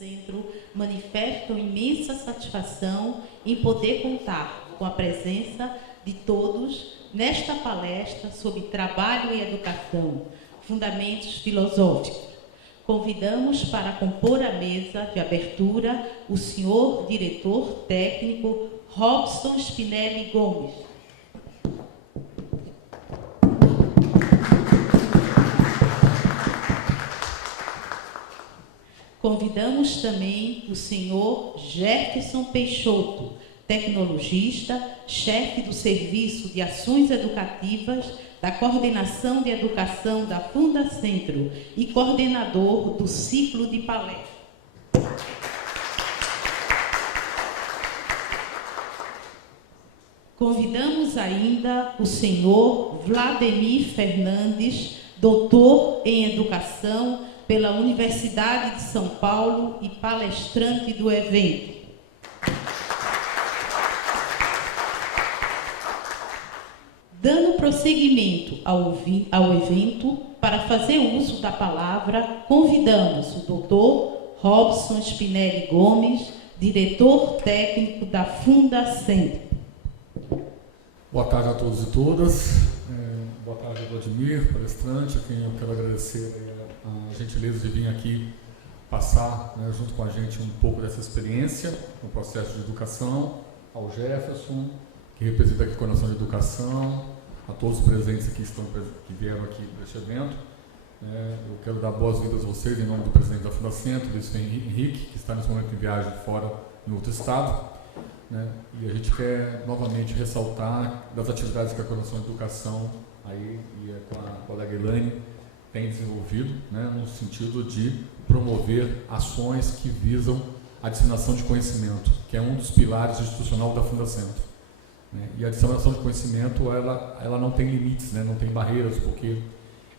Fundacentro manifestam imensa satisfação em poder contar com a presença de todos nesta palestra sobre trabalho e educação, fundamentos filosóficos. Convidamos para compor a mesa de abertura o senhor diretor técnico Robson Spinelli Gomes. Convidamos também o senhor Jefferson Peixoto, tecnologista, chefe do Serviço de Ações Educativas da Coordenação de Educação da Fundacentro e coordenador do ciclo de palestras. Convidamos ainda o senhor Vladimir Fernandes, doutor em Educação pela Universidade de São Paulo e palestrante do evento. Dando prosseguimento ao evento, para fazer uso da palavra, convidamos o doutor Robson Spinelli Gomes, diretor técnico da Fundacentro. Boa tarde a todos e todas. Boa tarde, Vladimir, palestrante, a quem eu quero agradecer a gentileza de vir aqui passar, junto com a gente um pouco dessa experiência no processo de educação, ao Jefferson, que representa aqui a Coordenação de Educação, a todos os presentes aqui que vieram aqui para este evento. Eu quero dar boas-vindas a vocês em nome do presidente da Fundacentro, Luiz Henrique, que está nesse momento em viagem fora em outro estado. E a gente quer novamente ressaltar das atividades que a Coordenação de Educação aí, e com a colega Elaine tem desenvolvido, no sentido de promover ações que visam a disseminação de conhecimento, que é um dos pilares institucional da Fundacentro. E a disseminação de conhecimento, ela não tem limites, não tem barreiras, porque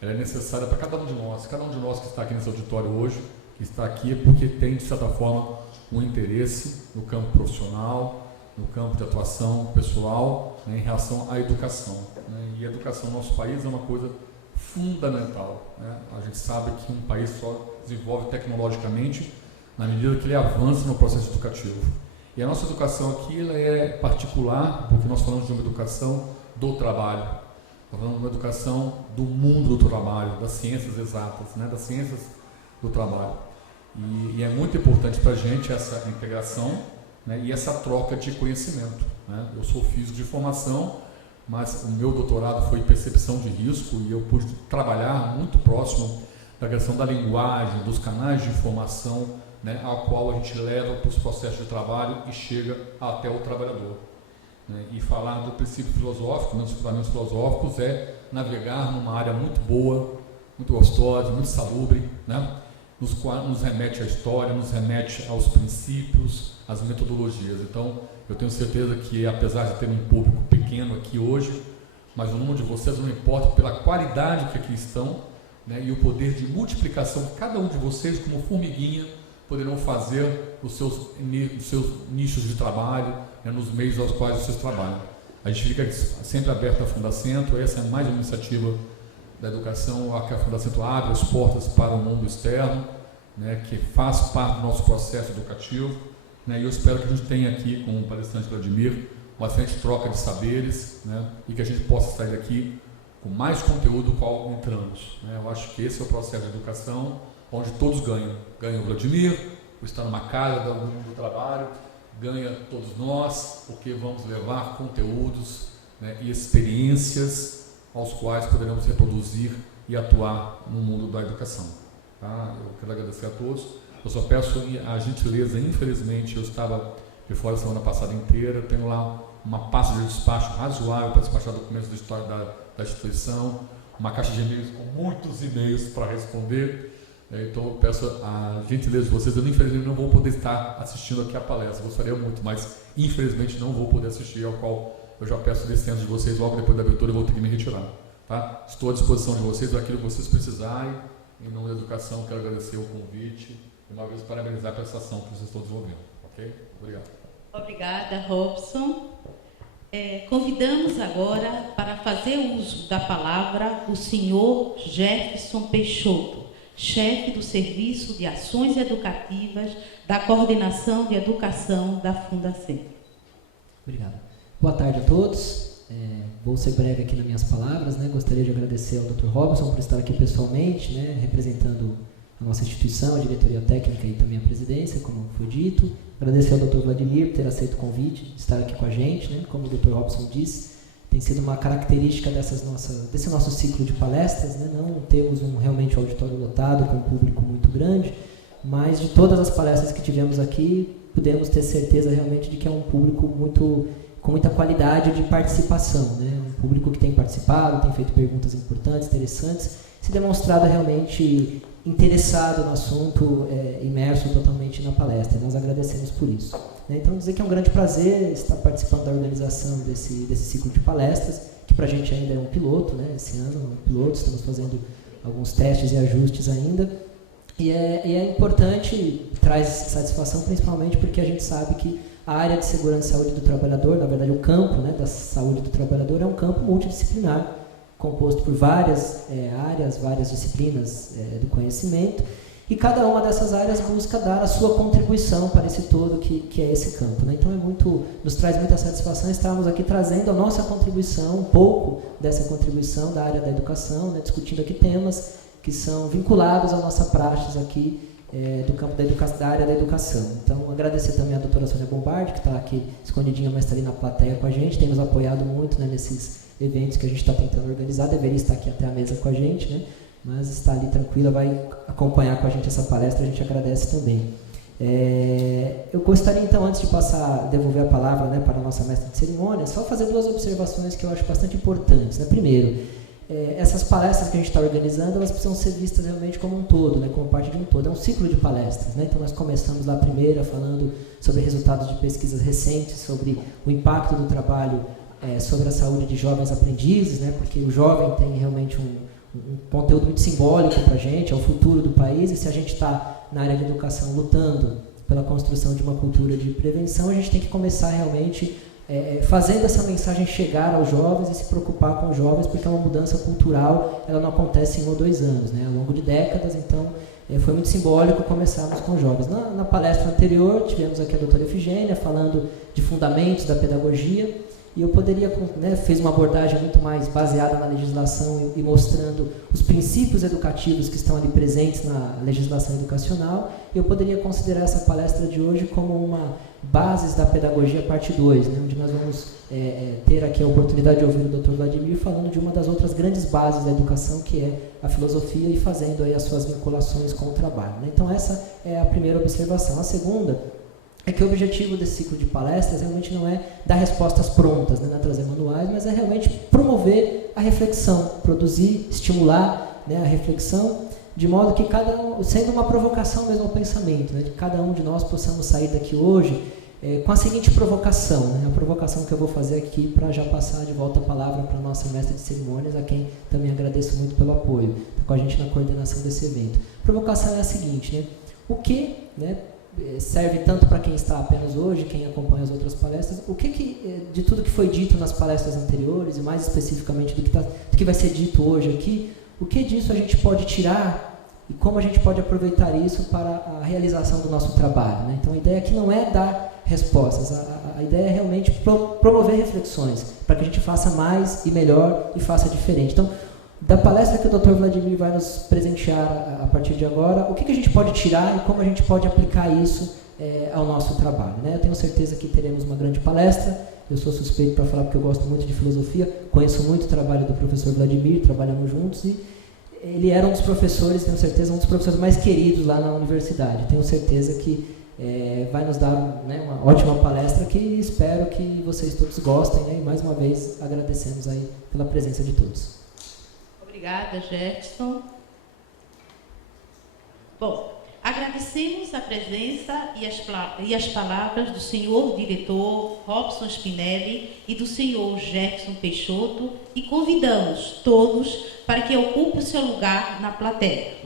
ela é necessária para cada um de nós. Cada um de nós que está aqui nesse auditório hoje, que está aqui é porque tem, de certa forma, um interesse no campo profissional, no campo de atuação pessoal, em relação à educação. E a educação no nosso país é uma coisa fundamental. A gente sabe que um país só desenvolve tecnologicamente na medida que ele avança no processo educativo. E a nossa educação aqui ela é particular, porque nós falamos de uma educação do trabalho. Nós falamos de uma educação do mundo do trabalho, das ciências exatas, das ciências do trabalho. E é muito importante para a gente essa integração, e essa troca de conhecimento. Eu sou físico de formação, mas o meu doutorado foi em percepção de risco e eu pude trabalhar muito próximo da questão da linguagem, dos canais de informação, ao qual a gente leva para os processos de trabalho e chega até o trabalhador. E falar do princípio filosófico, dos fundamentos filosóficos, é navegar numa área muito boa, muito gostosa, muito salubre, nos remete à história, nos remete aos princípios, às metodologias. Então, eu tenho certeza que, apesar de ter um público pequeno aqui hoje, mas o número de vocês não importa pela qualidade que aqui estão, e o poder de multiplicação que cada um de vocês, como formiguinha, poderão fazer os seus nichos de trabalho, nos meios aos quais vocês trabalham. A gente fica sempre aberto à Fundacentro, essa é mais uma iniciativa da educação, a que a Fundacentro abre as portas para o mundo externo, que faz parte do nosso processo educativo, e eu espero que a gente tenha aqui com o palestrante Vladimir uma excelente troca de saberes, e que a gente possa sair daqui com mais conteúdo do qual entramos. Eu acho que esse é o processo de educação, onde todos ganham. Ganha o Vladimir, por estar numa casa do mundo do trabalho, ganha todos nós, porque vamos levar conteúdos, e experiências aos quais poderemos reproduzir e atuar no mundo da educação. Eu quero agradecer a todos. Eu só peço a gentileza, infelizmente, eu estava de fora a semana passada inteira, tenho lá uma pasta de despacho razoável para despachar documentos da história da instituição, uma caixa de e-mails com muitos e-mails para responder. Então eu peço a gentileza de vocês, eu infelizmente não vou poder estar assistindo aqui a palestra, gostaria muito, mas infelizmente não vou poder assistir, ao qual eu já peço licença de vocês, logo depois da abertura eu vou ter que me retirar. Estou à disposição de vocês, aquilo que vocês precisarem. Em nome da educação, quero agradecer o convite e uma vez parabenizar pela essa ação que vocês estão desenvolvendo. Ok? Obrigado. Obrigada, Robson. Convidamos agora para fazer uso da palavra o senhor Jefferson Peixoto, chefe do Serviço de Ações Educativas da Coordenação de Educação da Fundacentro. Obrigado. Boa tarde a todos. Vou ser breve aqui nas minhas palavras, né? Gostaria de agradecer ao Dr. Robson por estar aqui pessoalmente, né? Representando a nossa instituição, a diretoria técnica e também a presidência, como foi dito. Agradecer ao Dr. Vladimir por ter aceito o convite de estar aqui com a gente, né? Como o Dr. Robson disse, tem sido uma característica desse nosso ciclo de palestras, né? Não temos realmente um auditório lotado, com um público muito grande, mas de todas as palestras que tivemos aqui, pudemos ter certeza realmente de que é um público com muita qualidade de participação, né? Um público que tem participado, tem feito perguntas importantes, interessantes, se demonstrado realmente interessado no assunto, imerso totalmente na palestra. Nós agradecemos por isso. Então, dizer que é um grande prazer estar participando da organização desse ciclo de palestras, que para a gente ainda é um piloto, né? Esse ano é um piloto, estamos fazendo alguns testes e ajustes ainda. E é importante, traz satisfação principalmente porque a gente sabe que a área de segurança e saúde do trabalhador, na verdade o campo, né, da saúde do trabalhador, é um campo multidisciplinar, composto por várias áreas, várias disciplinas do conhecimento, e cada uma dessas áreas busca dar a sua contribuição para esse todo que é esse campo, né? Então nos traz muita satisfação estarmos aqui trazendo a nossa contribuição, um pouco dessa contribuição da área da educação, né, discutindo aqui temas que são vinculados à nossa praxis aqui do campo da área da educação. Então, agradecer também a doutora Sônia Bombardi, que está aqui escondidinha, mas está ali na plateia com a gente, tem nos apoiado muito, né, nesses eventos que a gente está tentando organizar, deveria estar aqui até a mesa com a gente, né, mas está ali tranquila, vai acompanhar com a gente essa palestra, a gente agradece também. Eu gostaria então, antes de devolver a palavra, né, para a nossa mestra de cerimônia, só fazer duas observações que eu acho bastante importantes, né. Primeiro, essas palestras que a gente está organizando, elas precisam ser vistas realmente como um todo, né, como parte de um todo. É um ciclo de palestras, né? Então nós começamos lá a primeira falando sobre resultados de pesquisas recentes, sobre o impacto do trabalho sobre a saúde de jovens aprendizes, né? Porque o jovem tem realmente um conteúdo muito simbólico para a gente, é o futuro do país, e se a gente está na área de educação lutando pela construção de uma cultura de prevenção, a gente tem que começar realmente fazendo essa mensagem chegar aos jovens e se preocupar com os jovens, porque é uma mudança cultural, ela não acontece em 1 ou 2 anos, né? Ao longo de décadas. Então foi muito simbólico começarmos com os jovens. Na palestra anterior, tivemos aqui a doutora Efigênia falando de fundamentos da pedagogia, e eu poderia, né, fez uma abordagem muito mais baseada na legislação e mostrando os princípios educativos que estão ali presentes na legislação educacional. Eu poderia considerar essa palestra de hoje como uma Bases da Pedagogia, parte 2, né, onde nós vamos ter aqui a oportunidade de ouvir o Dr. Vladimir falando de uma das outras grandes bases da educação, que é a filosofia, e fazendo aí as suas vinculações com o trabalho, né? Então essa é a primeira observação. A segunda é que o objetivo desse ciclo de palestras realmente não é dar respostas prontas, né, não é trazer manuais, mas é realmente promover a reflexão, produzir, estimular, né, a reflexão, de modo que sendo uma provocação mesmo ao pensamento, né, de cada um de nós possamos sair daqui hoje com a seguinte provocação, né, a provocação que eu vou fazer aqui para já passar de volta a palavra para a nossa mestra de cerimônias, a quem também agradeço muito pelo apoio, está com a gente na coordenação desse evento. A provocação é a seguinte, né, o que, né, serve tanto para quem está apenas hoje, quem acompanha as outras palestras, de tudo que foi dito nas palestras anteriores, e mais especificamente do que vai ser dito hoje aqui, o que disso a gente pode tirar e como a gente pode aproveitar isso para a realização do nosso trabalho, né? Então a ideia aqui não é dar respostas, a ideia é realmente promover reflexões, para que a gente faça mais e melhor e faça diferente. Então, da palestra que o Dr. Vladimir vai nos presentear a partir de agora, o que a gente pode tirar e como a gente pode aplicar isso ao nosso trabalho, né? Eu tenho certeza que teremos uma grande palestra. Eu sou suspeito para falar porque eu gosto muito de filosofia, conheço muito o trabalho do professor Vladimir, trabalhamos juntos, e ele era um dos professores, tenho certeza, um dos professores mais queridos lá na universidade. Tenho certeza que vai nos dar, né, uma ótima palestra que espero que vocês todos gostem, né? E mais uma vez agradecemos aí pela presença de todos. Obrigada, Gerson. Bom, agradecemos a presença e as palavras do senhor diretor Robson Spinelli e do senhor Jefferson Peixoto e convidamos todos para que ocupem o seu lugar na plateia.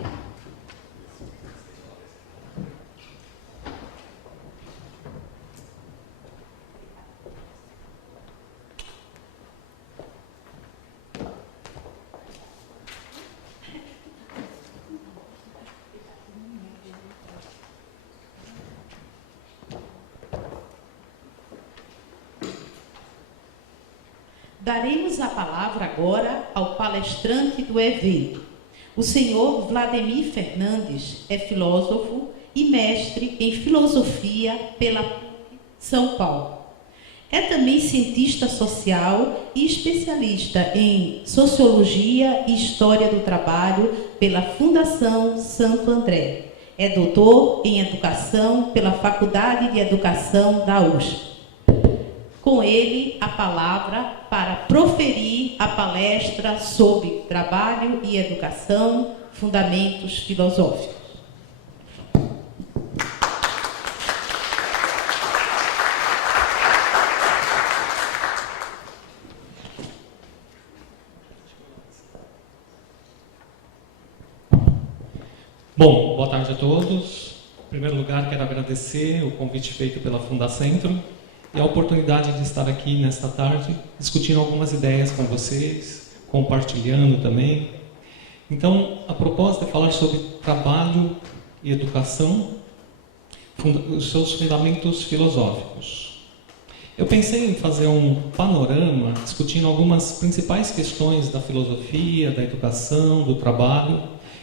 Daremos a palavra agora ao palestrante do evento. O senhor Vladimir Fernandes é filósofo e mestre em filosofia pela PUC São Paulo. É também cientista social e especialista em sociologia e história do trabalho pela Fundação Santo André. É doutor em educação pela Faculdade de Educação da USP. Com ele, a palavra para proferir a palestra sobre trabalho e educação, fundamentos filosóficos. Bom, boa tarde a todos. Em primeiro lugar, quero agradecer o convite feito pela Fundacentro e a oportunidade de estar aqui nesta tarde, discutindo algumas ideias com vocês, compartilhando também. Então, a proposta é falar sobre trabalho e educação, os seus fundamentos filosóficos. Eu pensei em fazer um panorama discutindo algumas principais questões da filosofia, da educação, do trabalho.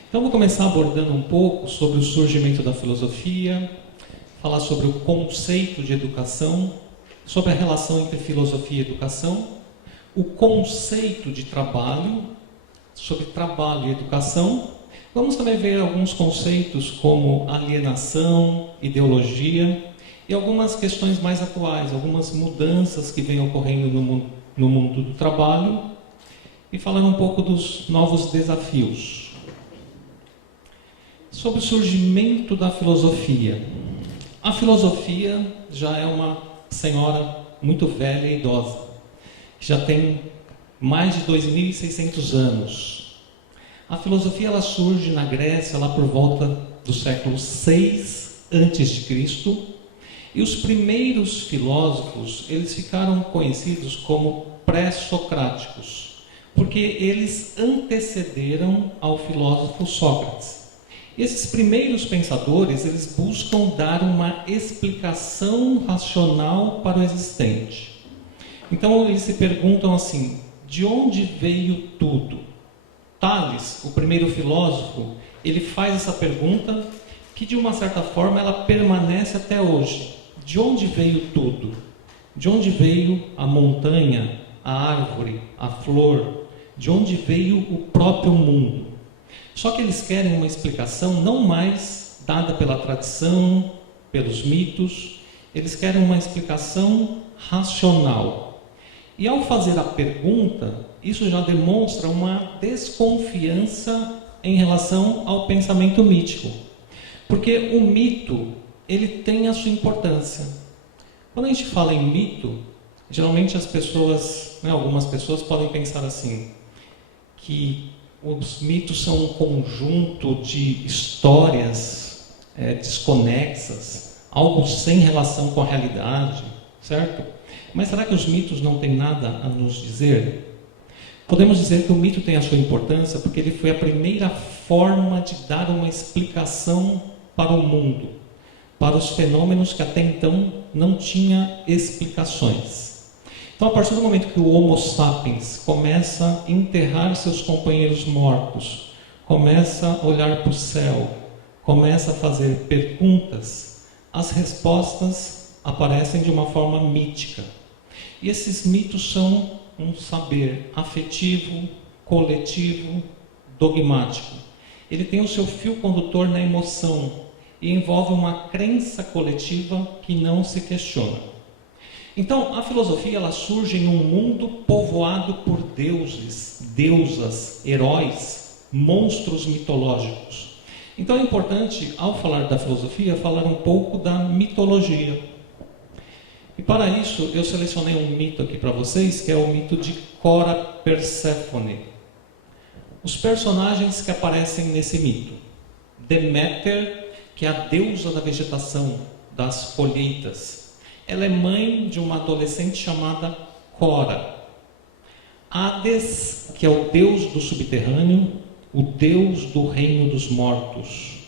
Então, vou começar abordando um pouco sobre o surgimento da filosofia, falar sobre o conceito de educação, sobre a relação entre filosofia e educação, o conceito de trabalho, sobre trabalho e educação. Vamos também ver alguns conceitos como alienação, ideologia e algumas questões mais atuais, algumas mudanças que vêm ocorrendo no mundo do trabalho e falar um pouco dos novos desafios. Sobre o surgimento da filosofia. A filosofia já é uma senhora muito velha e idosa, que já tem mais de 2.600 anos. A filosofia ela surge na Grécia lá por volta do século VI a.C. E os primeiros filósofos eles ficaram conhecidos como pré-socráticos, porque eles antecederam ao filósofo Sócrates. Esses primeiros pensadores, eles buscam dar uma explicação racional para o existente. Então, eles se perguntam assim, de onde veio tudo? Tales, o primeiro filósofo, ele faz essa pergunta que, de uma certa forma, ela permanece até hoje. De onde veio tudo? De onde veio a montanha, a árvore, a flor? De onde veio o próprio mundo? Só que eles querem uma explicação não mais dada pela tradição, pelos mitos, eles querem uma explicação racional. E ao fazer a pergunta, isso já demonstra uma desconfiança em relação ao pensamento mítico. Porque o mito, ele tem a sua importância. Quando a gente fala em mito, geralmente as pessoas, algumas pessoas podem pensar assim, que os mitos são um conjunto de histórias desconexas, algo sem relação com a realidade, certo? Mas será que os mitos não têm nada a nos dizer? Podemos dizer que o mito tem a sua importância porque ele foi a primeira forma de dar uma explicação para o mundo, para os fenômenos que até então não tinha explicações. Então, a partir do momento que o Homo sapiens começa a enterrar seus companheiros mortos, começa a olhar para o céu, começa a fazer perguntas, as respostas aparecem de uma forma mítica. E esses mitos são um saber afetivo, coletivo, dogmático. Ele tem o seu fio condutor na emoção e envolve uma crença coletiva que não se questiona. Então, a filosofia ela surge em um mundo povoado por deuses, deusas, heróis, monstros mitológicos. Então é importante, ao falar da filosofia, falar um pouco da mitologia. E para isso, eu selecionei um mito aqui para vocês, que é o mito de Cora Perséfone. Os personagens que aparecem nesse mito. Deméter, que é a deusa da vegetação, das colheitas. Ela é mãe de uma adolescente chamada Cora. Hades, que é o deus do subterrâneo, o deus do reino dos mortos.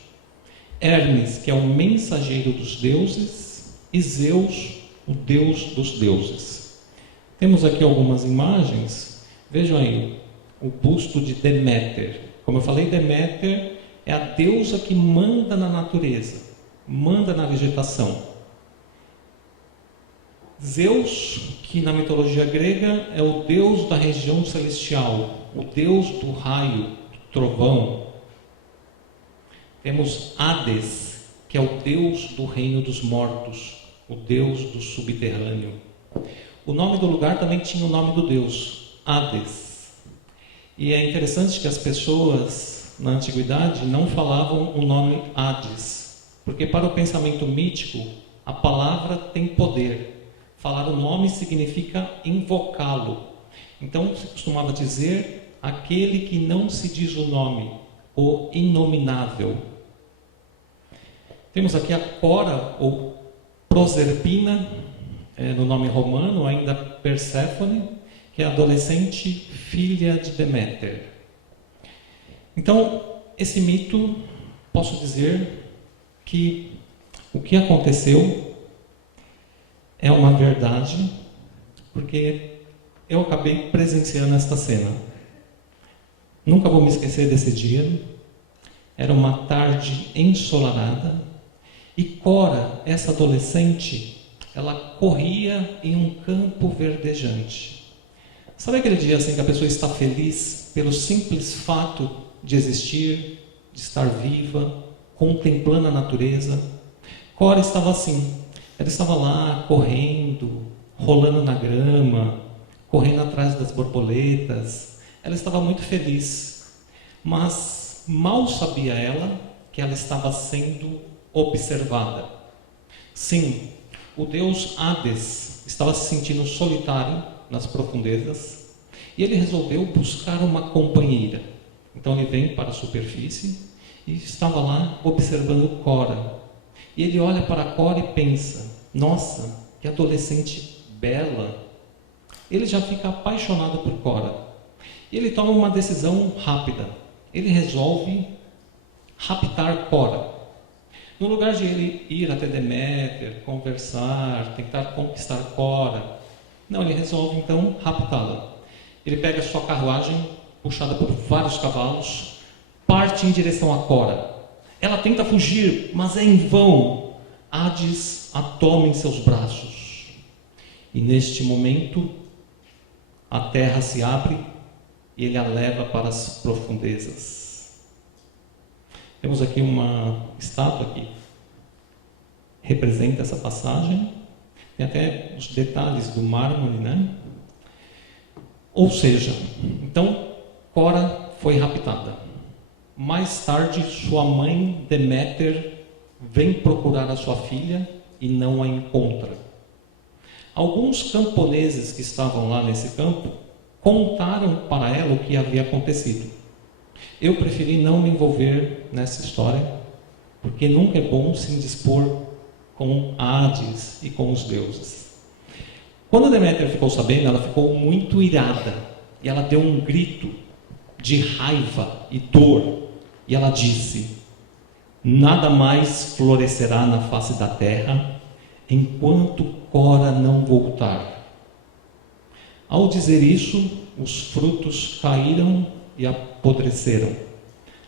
Hermes, que é o mensageiro dos deuses. E Zeus, o deus dos deuses. Temos aqui algumas imagens. Vejam aí, o busto de Deméter. Como eu falei, Deméter é a deusa que manda na natureza, manda na vegetação. Zeus, que na mitologia grega é o deus da região celestial, o deus do raio, do trovão. Temos Hades, que é o deus do reino dos mortos, o deus do subterrâneo. O nome do lugar também tinha o nome do deus, Hades. E é interessante que as pessoas na antiguidade não falavam o nome Hades, porque para o pensamento mítico a palavra tem poder. Falar o nome significa invocá-lo. Então se costumava dizer aquele que não se diz o nome, o inominável. Temos aqui a Cora, ou Proserpina, no nome romano, ainda Perséfone, que é a adolescente filha de Deméter. Então, esse mito, posso dizer que o que aconteceu é uma verdade, porque eu acabei presenciando esta cena. Nunca vou me esquecer desse dia. Era uma tarde ensolarada e Cora, essa adolescente, ela corria em um campo verdejante. Sabe aquele dia assim que a pessoa está feliz pelo simples fato de existir, de estar viva, contemplando a natureza? Cora estava assim. Ela estava lá correndo, rolando na grama, correndo atrás das borboletas. Ela estava muito feliz, mas mal sabia ela que ela estava sendo observada. Sim, o deus Hades estava se sentindo solitário nas profundezas e ele resolveu buscar uma companheira. Então ele vem para a superfície e estava lá observando Cora. E ele olha para Cora e pensa: nossa, que adolescente bela. Ele já fica apaixonado por Cora. E ele toma uma decisão rápida. Ele resolve raptar Cora. No lugar de ele ir até Deméter, conversar, tentar conquistar Cora, não, ele resolve então raptá-la. Ele pega sua carruagem, puxada por vários cavalos, parte em direção a Cora. Ela tenta fugir, mas é em vão. Hades a toma em seus braços. E neste momento, a terra se abre e ele a leva para as profundezas. Temos aqui uma estátua que representa essa passagem. Tem até os detalhes do mármore, né? Ou seja, então, Cora foi raptada. Mais tarde, sua mãe, Deméter, vem procurar a sua filha e não a encontra. Alguns camponeses que estavam lá nesse campo contaram para ela o que havia acontecido. Eu preferi não me envolver nessa história, porque nunca é bom se indispor com Hades e com os deuses. Quando Deméter ficou sabendo, ela ficou muito irada e ela deu um grito de raiva e dor. E ela disse: nada mais florescerá na face da terra enquanto Cora não voltar. Ao dizer isso, os frutos caíram e apodreceram.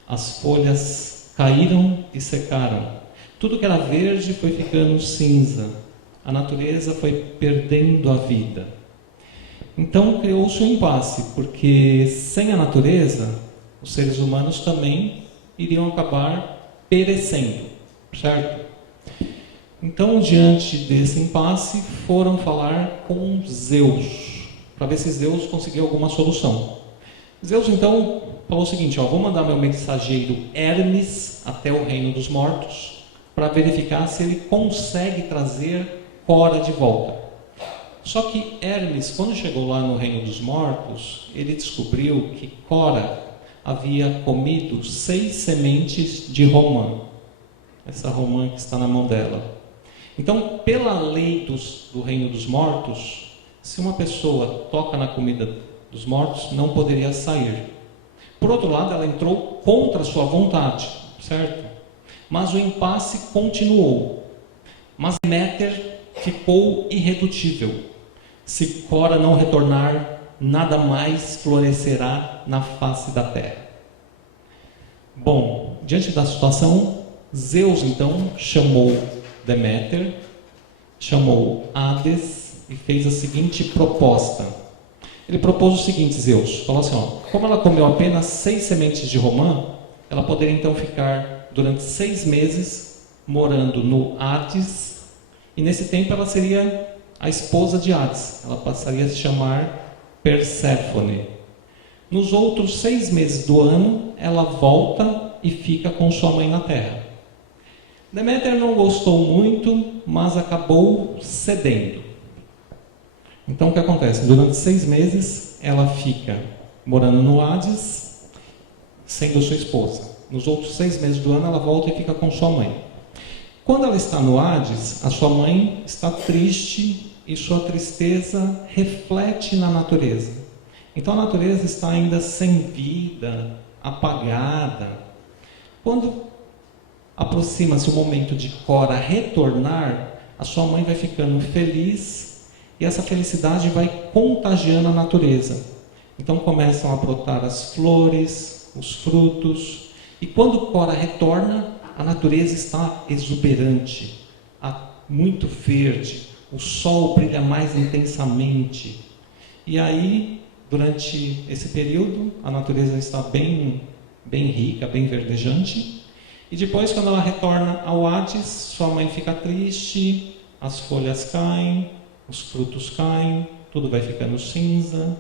As folhas caíram e secaram. Tudo que era verde foi ficando cinza. A natureza foi perdendo a vida. Então criou-se um impasse, porque sem a natureza, os seres humanos também iriam acabar perecendo, certo? Então, diante desse impasse, foram falar com Zeus, para ver se Zeus conseguiu alguma solução. Zeus, então, falou o seguinte: vou mandar meu mensageiro Hermes até o reino dos mortos, para verificar se ele consegue trazer Cora de volta. Só que Hermes, quando chegou lá no reino dos mortos, ele descobriu que Cora havia comido 6 sementes de romã. Essa romã que está na mão dela. Então, pela lei do reino dos mortos, se uma pessoa toca na comida dos mortos, não poderia sair. Por outro lado, ela entrou contra sua vontade, certo? Mas o impasse continuou. Mas Deméter ficou irredutível. Se Cora não retornar, nada mais florescerá na face da terra. Bom, diante da situação, Zeus então chamou Deméter, chamou Hades e fez a seguinte proposta. Ele propôs o seguinte, Zeus, falou assim, como ela comeu apenas 6 sementes de romã, ela poderia então ficar durante 6 meses morando no Hades, e nesse tempo ela seria a esposa de Hades, ela passaria a se chamar Perséfone. Nos outros 6 meses do ano, ela volta e fica com sua mãe na terra. Deméter não gostou muito, mas acabou cedendo. Então o que acontece? Durante 6 meses ela fica morando no Hades, sendo sua esposa. Nos outros 6 meses do ano ela volta e fica com sua mãe. Quando ela está no Hades, a sua mãe está triste e sua tristeza reflete na natureza. Então a natureza está ainda sem vida, apagada. Quando aproxima-se o momento de Cora retornar, a sua mãe vai ficando feliz e essa felicidade vai contagiando a natureza. Então começam a brotar as flores, os frutos, e quando Cora retorna, a natureza está exuberante, muito verde, o sol brilha mais intensamente. E aí, durante esse período, a natureza está bem rica, bem verdejante. E depois, quando ela retorna ao Hades, sua mãe fica triste, as folhas caem, os frutos caem, tudo vai ficando cinza,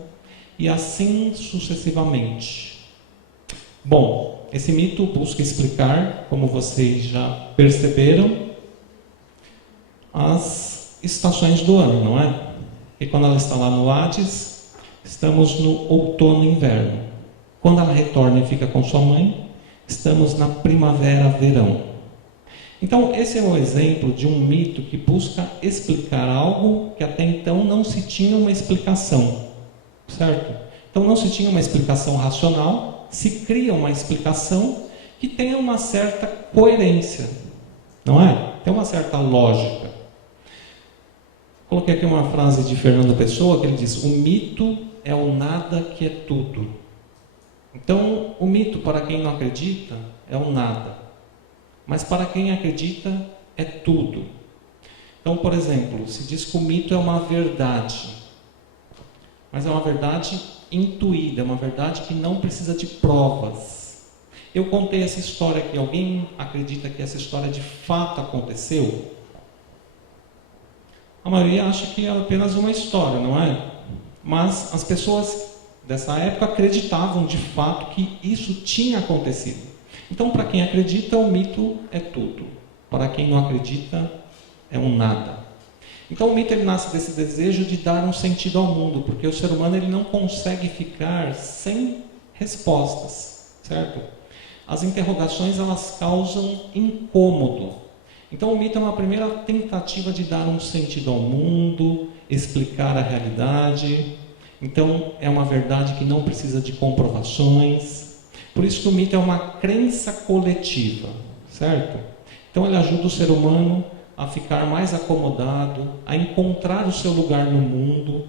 e assim sucessivamente. Bom, esse mito busca explicar, como vocês já perceberam, as estações do ano, não é? E quando ela está lá no Hades, estamos no outono e inverno. Quando ela retorna e fica com sua mãe, estamos na primavera-verão. Então, esse é um exemplo de um mito que busca explicar algo que até então não se tinha uma explicação, certo? Então, não se tinha uma explicação racional, se cria uma explicação que tenha uma certa coerência, não é? Tem uma certa lógica. Coloquei aqui uma frase de Fernando Pessoa, que ele diz: o mito é o nada que é tudo. Então, o mito, para quem não acredita, é o nada. Mas para quem acredita, é tudo. Então, por exemplo, se diz que o mito é uma verdade, mas é uma verdade intuída, é uma verdade que não precisa de provas. Eu contei essa história aqui, alguém acredita que essa história de fato aconteceu? A maioria acha que é apenas uma história, não é? Mas as pessoas dessa época acreditavam de fato que isso tinha acontecido. Então, para quem acredita, o mito é tudo. Para quem não acredita, é um nada. Então, o mito ele nasce desse desejo de dar um sentido ao mundo, porque o ser humano ele não consegue ficar sem respostas, certo? As interrogações elas causam incômodo. Então, o mito é uma primeira tentativa de dar um sentido ao mundo, explicar a realidade. Então, é uma verdade que não precisa de comprovações. Por isso que o mito é uma crença coletiva, certo? Então ele ajuda o ser humano a ficar mais acomodado, a encontrar o seu lugar no mundo.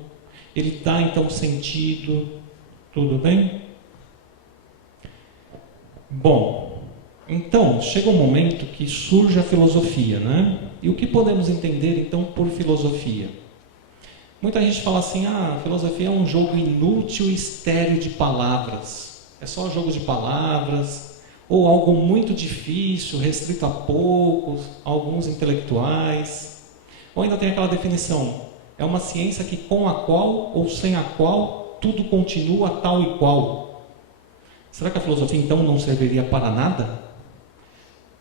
Ele dá então sentido. Tudo bem? Bom, então chega um momento que surge a filosofia, né? E o que podemos entender então por filosofia? Muita gente fala assim, a filosofia é um jogo inútil e estéril de palavras. É só jogo de palavras, ou algo muito difícil, restrito a poucos, a alguns intelectuais. Ou ainda tem aquela definição, é uma ciência que com a qual ou sem a qual tudo continua tal e qual. Será que a filosofia então não serviria para nada?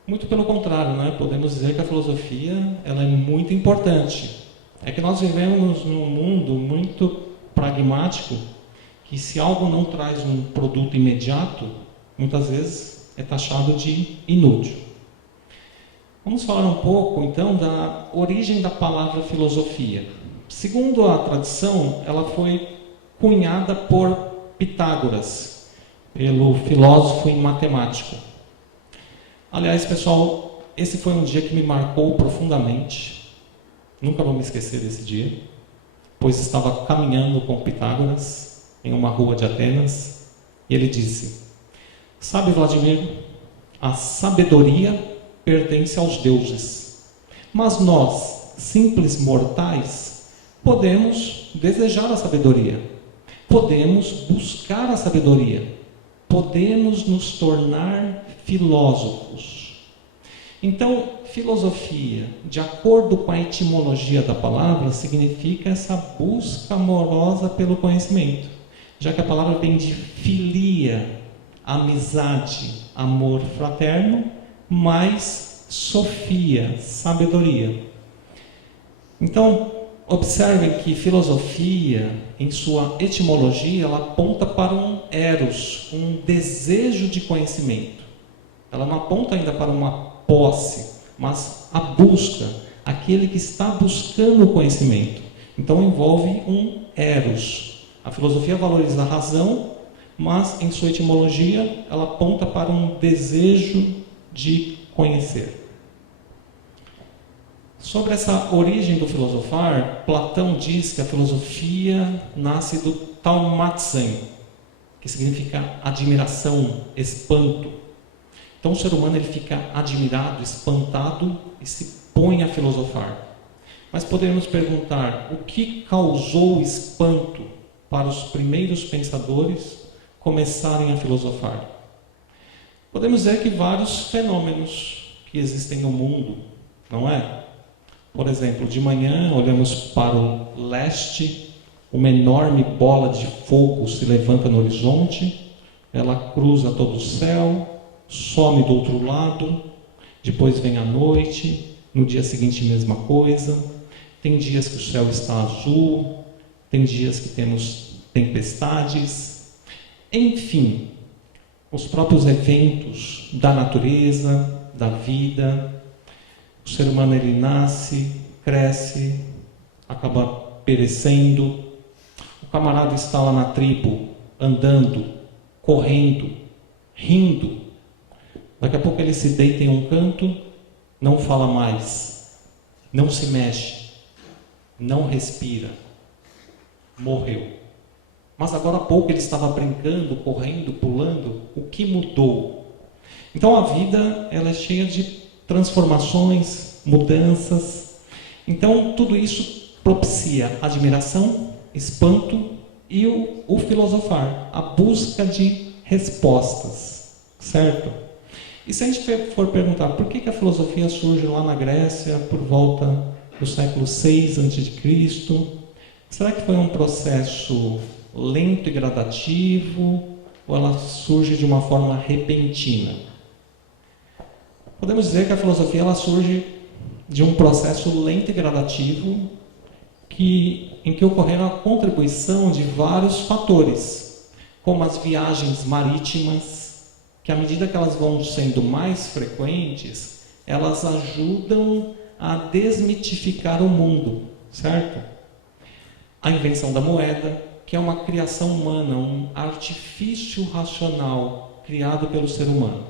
Muito pelo contrário, né? Podemos dizer que a filosofia ela é muito importante. É que nós vivemos num mundo muito pragmático, que se algo não traz um produto imediato, muitas vezes é taxado de inútil. Vamos falar um pouco, então, da origem da palavra filosofia. Segundo a tradição, ela foi cunhada por Pitágoras, pelo filósofo e matemático. Aliás, pessoal, esse foi um dia que me marcou profundamente. Nunca vou me esquecer desse dia. pois estava caminhando com Pitágoras em uma rua de Atenas, e ele disse: sabe, Vladimir, a sabedoria pertence aos deuses, mas nós, simples mortais, podemos desejar a sabedoria, podemos buscar a sabedoria, podemos nos tornar filósofos. Então, filosofia, de acordo com a etimologia da palavra, significa essa busca amorosa pelo conhecimento, já que a palavra vem de filia, amizade, amor fraterno, mais sofia, sabedoria. Então, observem que filosofia, em sua etimologia, ela aponta para um eros, um desejo de conhecimento. Ela não aponta ainda para uma posse, mas a busca, aquele que está buscando o conhecimento. Então envolve um eros. A filosofia valoriza a razão, mas em sua etimologia ela aponta para um desejo de conhecer. Sobre essa origem do filosofar, Platão diz que a filosofia nasce do taumatzen, que significa admiração, espanto. Então o ser humano ele fica admirado, espantado e se põe a filosofar. Mas podemos perguntar, o que causou espanto para os primeiros pensadores começarem a filosofar? Podemos dizer que vários fenômenos que existem no mundo, não é? Por exemplo, de manhã olhamos para o leste, uma enorme bola de fogo se levanta no horizonte, ela cruza todo o céu, some do outro lado, depois vem a noite, no dia seguinte mesma coisa. Tem dias que o céu está azul, tem dias que temos tempestades. Enfim, os próprios eventos da natureza, da vida. O ser humano ele nasce, cresce, acaba perecendo. O camarada está lá na tribo, andando, correndo, rindo. Daqui a pouco ele se deita em um canto, não fala mais, não se mexe, não respira, morreu. Mas agora há pouco ele estava brincando, correndo, pulando. O que mudou? Então a vida ela é cheia de transformações, mudanças. Então tudo isso propicia admiração, espanto e o filosofar, a busca de respostas, certo? E se a gente for perguntar por que a filosofia surge lá na Grécia por volta do século VI a.C., será que foi um processo lento e gradativo ou ela surge de uma forma repentina? Podemos dizer que a filosofia ela surge de um processo lento e gradativo em que ocorreram a contribuição de vários fatores, como as viagens marítimas, que à medida que elas vão sendo mais frequentes, elas ajudam a desmitificar o mundo, certo? A invenção da moeda, que é uma criação humana, um artifício racional criado pelo ser humano.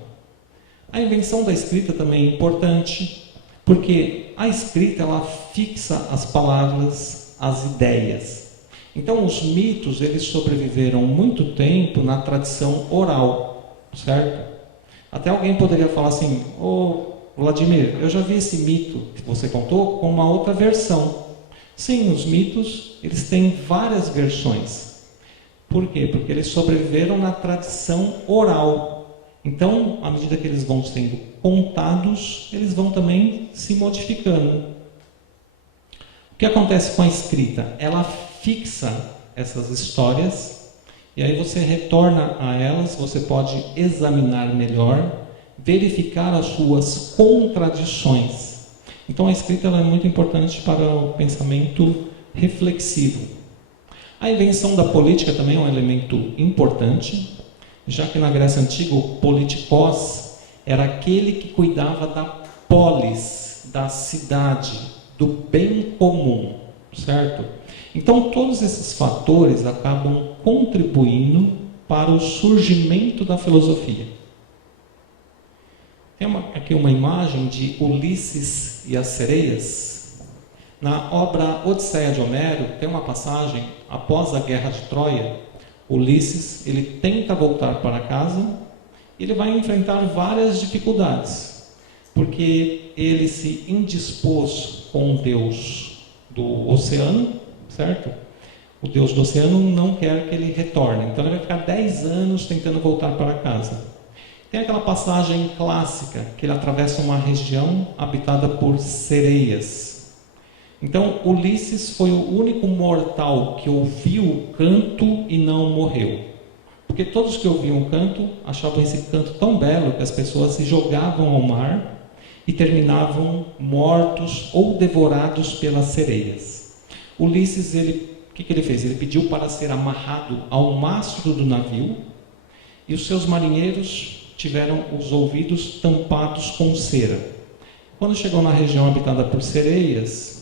A invenção da escrita também é importante, porque a escrita ela fixa as palavras, as ideias. Então os mitos eles sobreviveram muito tempo na tradição oral, certo? Até alguém poderia falar assim: ô Vladimir, eu já vi esse mito que você contou com uma outra versão. Sim, os mitos eles têm várias versões. Por quê? Porque eles sobreviveram na tradição oral. Então, à medida que eles vão sendo contados, eles vão também se modificando. O que acontece com a escrita? Ela fixa essas histórias e aí você retorna a elas, você pode examinar melhor, verificar as suas contradições. Então a escrita ela é muito importante para o pensamento reflexivo. A invenção da política também é um elemento importante, já que na Grécia Antiga o politikos era aquele que cuidava da polis, da cidade, do bem comum, certo? Então todos esses fatores acabam contribuindo para o surgimento da filosofia. Tem aqui uma imagem de Ulisses e as sereias. Na obra Odisseia de Homero, tem uma passagem, após a guerra de Troia, Ulisses, ele tenta voltar para casa e ele vai enfrentar várias dificuldades, porque ele se indispôs com o Deus do oceano, certo? O Deus do oceano não quer que ele retorne, então ele vai ficar 10 anos tentando voltar para casa. Tem aquela passagem clássica, que ele atravessa uma região habitada por sereias. Então, Ulisses foi o único mortal que ouviu o canto e não morreu. Porque todos que ouviam o canto achavam esse canto tão belo que as pessoas se jogavam ao mar e terminavam mortos ou devorados pelas sereias. Ulisses, o que ele fez? Ele pediu para ser amarrado ao mastro do navio e os seus marinheiros tiveram os ouvidos tampados com cera. Quando chegou na região habitada por sereias,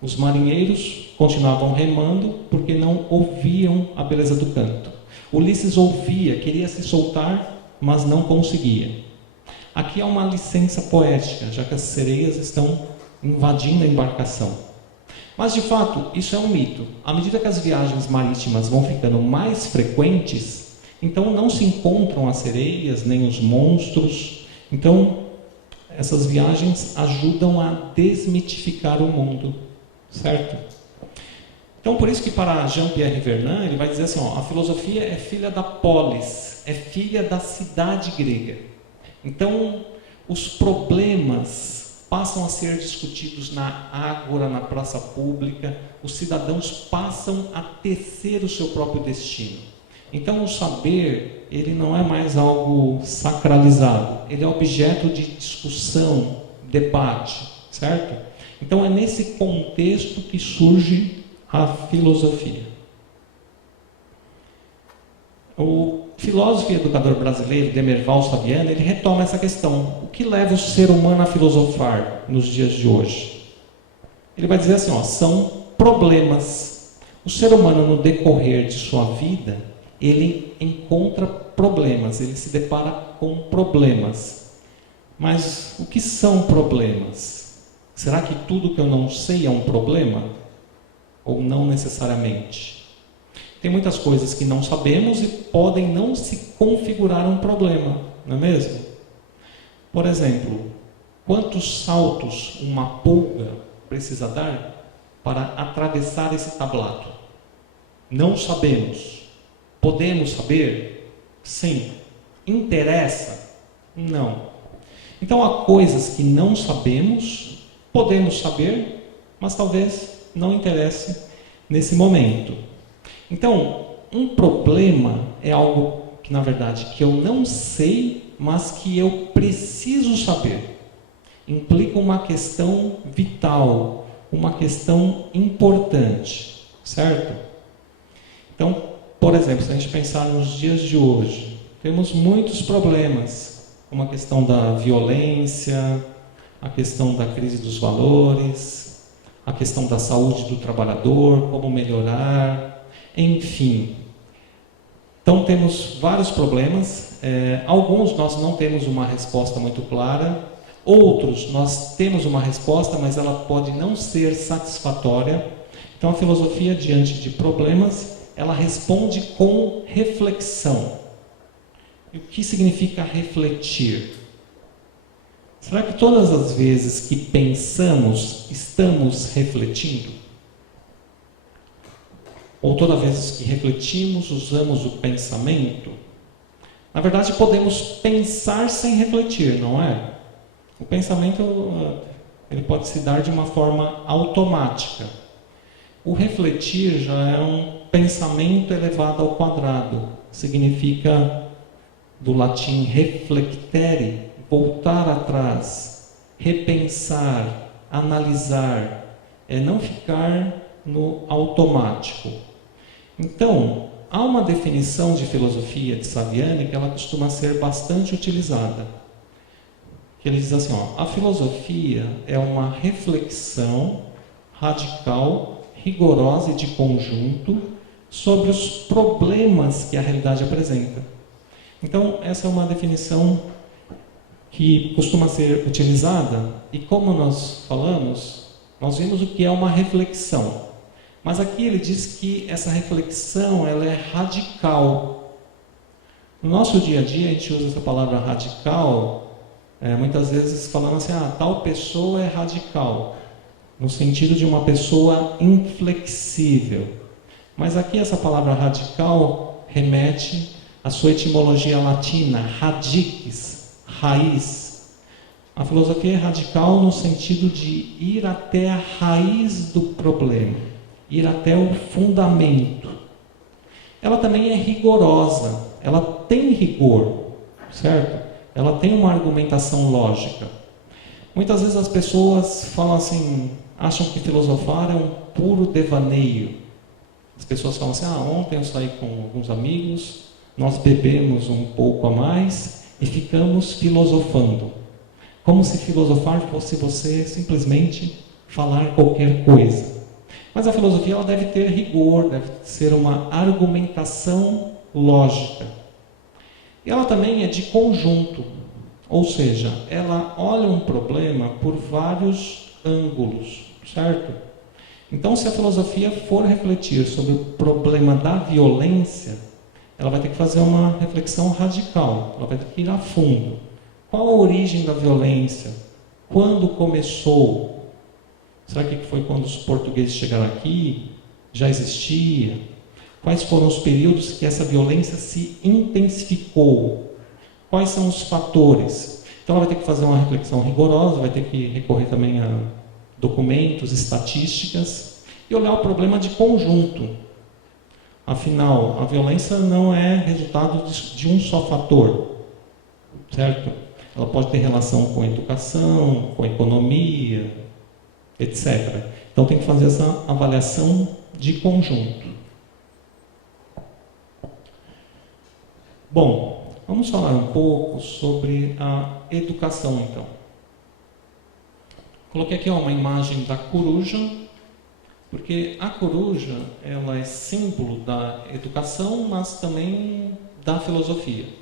os marinheiros continuavam remando porque não ouviam a beleza do canto. Ulisses ouvia, queria se soltar, mas não conseguia. Aqui há uma licença poética, já que as sereias estão invadindo a embarcação. Mas, de fato, isso é um mito. À medida que as viagens marítimas vão ficando mais frequentes, então não se encontram as sereias, nem os monstros. Então, essas viagens ajudam a desmitificar o mundo. Certo? Então, por isso que para Jean-Pierre Vernant, ele vai dizer assim, a filosofia é filha da polis, é filha da cidade grega. Então, os problemas passam a ser discutidos na ágora, na praça pública, os cidadãos passam a tecer o seu próprio destino. Então, o saber, ele não é mais algo sacralizado, ele é objeto de discussão, debate, certo? Então, é nesse contexto que surge a filosofia. O filósofo e educador brasileiro, Demerval Saviano, ele retoma essa questão. O que leva o ser humano a filosofar nos dias de hoje? Ele vai dizer assim, são problemas. O ser humano, no decorrer de sua vida, ele encontra problemas, ele se depara com problemas. Mas o que são problemas? Será que tudo que eu não sei é um problema? Ou não necessariamente? Tem muitas coisas que não sabemos e podem não se configurar um problema, não é mesmo? Por exemplo, quantos saltos uma pulga precisa dar para atravessar esse tablado? Não sabemos. Podemos saber? Sim. Interessa? Não. Então há coisas que não sabemos, podemos saber, mas talvez não interesse nesse momento. Então, um problema é algo que, na verdade, que eu não sei, mas que eu preciso saber. Implica uma questão vital, uma questão importante, certo? Então, por exemplo, se a gente pensar nos dias de hoje, temos muitos problemas, como a questão da violência, a questão da crise dos valores, a questão da saúde do trabalhador, como melhorar, enfim. Então temos vários problemas, alguns nós não temos uma resposta muito clara, outros nós temos uma resposta, mas ela pode não ser satisfatória. Então a filosofia, diante de problemas, ela responde com reflexão. E o que significa refletir? Será que todas as vezes que pensamos, estamos refletindo? Ou todas as vezes que refletimos, usamos o pensamento? Na verdade, podemos pensar sem refletir, não é? O pensamento, ele pode se dar de uma forma automática. O refletir já é um pensamento elevado ao quadrado. Significa, do latim reflectere, voltar atrás, repensar, analisar, não ficar no automático. Então, há uma definição de filosofia de Saviani que ela costuma ser bastante utilizada. Que ele diz assim, a filosofia é uma reflexão radical, rigorosa e de conjunto sobre os problemas que a realidade apresenta. Então, essa é uma definição que costuma ser utilizada, e como nós falamos, Nós vimos o que é uma reflexão. Mas aqui ele diz que essa reflexão ela é radical. No nosso dia a dia a gente usa essa palavra radical, muitas vezes falando assim, tal pessoa é radical, no sentido de uma pessoa inflexível. Mas aqui essa palavra radical remete à sua etimologia latina, radix, raiz. A filosofia é radical no sentido de ir até a raiz do problema, ir até o fundamento. Ela também é rigorosa, ela tem rigor, certo? Ela tem uma argumentação lógica. Muitas vezes as pessoas falam assim, acham que filosofar é um puro devaneio. As pessoas falam assim, ontem eu saí com alguns amigos, nós bebemos um pouco a mais e ficamos filosofando. Como se filosofar fosse você simplesmente falar qualquer coisa. Mas a filosofia ela deve ter rigor, deve ser uma argumentação lógica. E ela também é de conjunto, ou seja, ela olha um problema por vários ângulos, certo? Então, se a filosofia for refletir sobre o problema da violência, ela vai ter que fazer uma reflexão radical, ela vai ter que ir a fundo. Qual a origem da violência? Quando começou? Será que foi quando os portugueses chegaram aqui? Já existia? Quais foram os períodos que essa violência se intensificou? Quais são os fatores? Então ela vai ter que fazer uma reflexão rigorosa, vai ter que recorrer também a documentos, estatísticas e olhar o problema de conjunto. Afinal, a violência não é resultado de um só fator, certo? Ela pode ter relação com a educação, com a economia, etc. Então tem que fazer essa avaliação de conjunto. Bom, vamos falar um pouco sobre a educação então. Coloquei aqui uma imagem da coruja, porque a coruja ela é símbolo da educação, mas também da filosofia.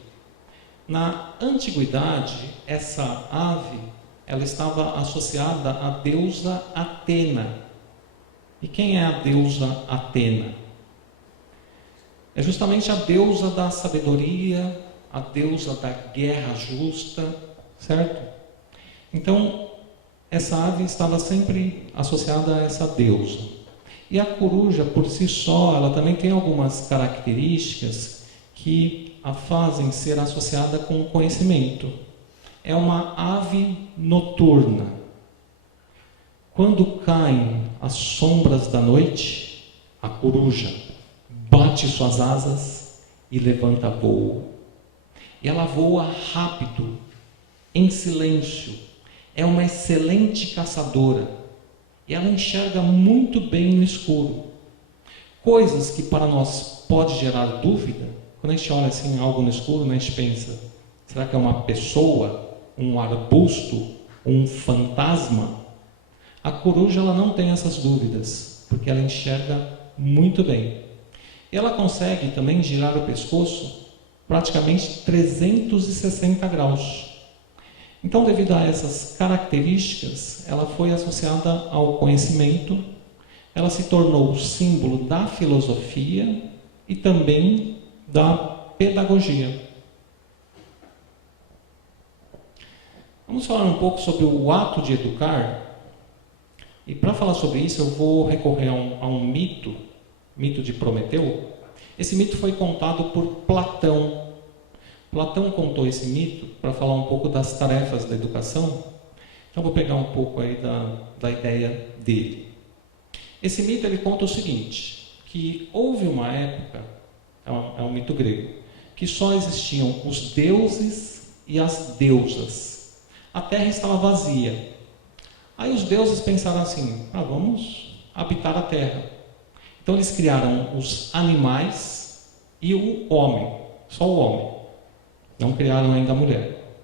Na antiguidade, essa ave ela estava associada à deusa Atena. E quem é a deusa Atena? É justamente a deusa da sabedoria, a deusa da guerra justa, certo? Então, essa ave estava sempre associada a essa deusa. E a coruja, por si só, ela também tem algumas características que a fazem ser associada com o conhecimento. É uma ave noturna. Quando caem as sombras da noite, a coruja bate suas asas e levanta voo. E ela voa rápido, em silêncio. É uma excelente caçadora. E ela enxerga muito bem no escuro. Coisas que para nós pode gerar dúvida, quando a gente olha assim algo no escuro, né, a gente pensa, será que é uma pessoa, um arbusto, um fantasma? A coruja ela não tem essas dúvidas, porque ela enxerga muito bem. E ela consegue também girar o pescoço praticamente 360 graus. Então, devido a essas características, ela foi associada ao conhecimento, ela se tornou símbolo da filosofia e também da pedagogia. Vamos falar um pouco sobre o ato de educar. E para falar sobre isso, eu vou recorrer a um mito de Prometeu. Esse mito foi contado por Platão. Platão contou esse mito para falar um pouco das tarefas da educação. Então vou pegar um pouco aí da ideia dele. Esse mito ele conta o seguinte, que houve uma época, é um mito grego, que só existiam os deuses e as deusas. A terra estava vazia. Aí os deuses pensaram assim, vamos habitar a terra. Então eles criaram os animais e o homem, só o homem. Não criaram ainda a mulher.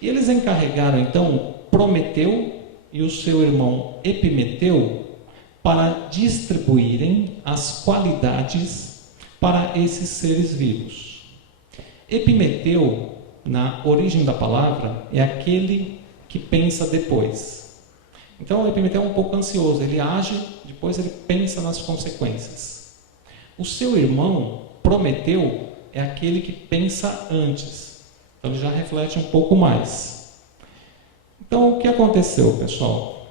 E eles encarregaram então Prometeu e o seu irmão Epimeteu para distribuírem as qualidades para esses seres vivos. Epimeteu, na origem da palavra, é aquele que pensa depois. Então, Epimeteu é um pouco ansioso, ele age, depois ele pensa nas consequências. O seu irmão, Prometeu, é aquele que pensa antes. Então, ele já reflete um pouco mais. Então, o que aconteceu, pessoal?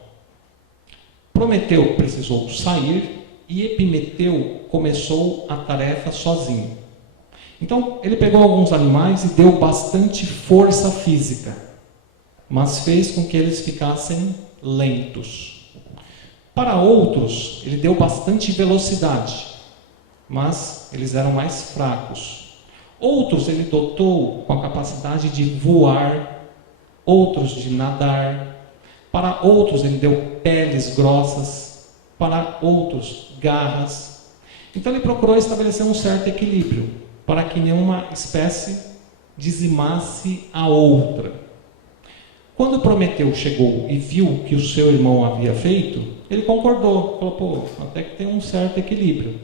Prometeu precisou sair e Epimeteu começou a tarefa sozinho. Então, ele pegou alguns animais e deu bastante força física, mas fez com que eles ficassem lentos. Para outros, ele deu bastante velocidade, mas eles eram mais fracos. Outros ele dotou com a capacidade de voar, outros de nadar. Para outros ele deu peles grossas, para outros garras. Então ele procurou estabelecer um certo equilíbrio, para que nenhuma espécie dizimasse a outra. Quando Prometeu chegou e viu o que o seu irmão havia feito, ele concordou, falou, pô, até que tem um certo equilíbrio.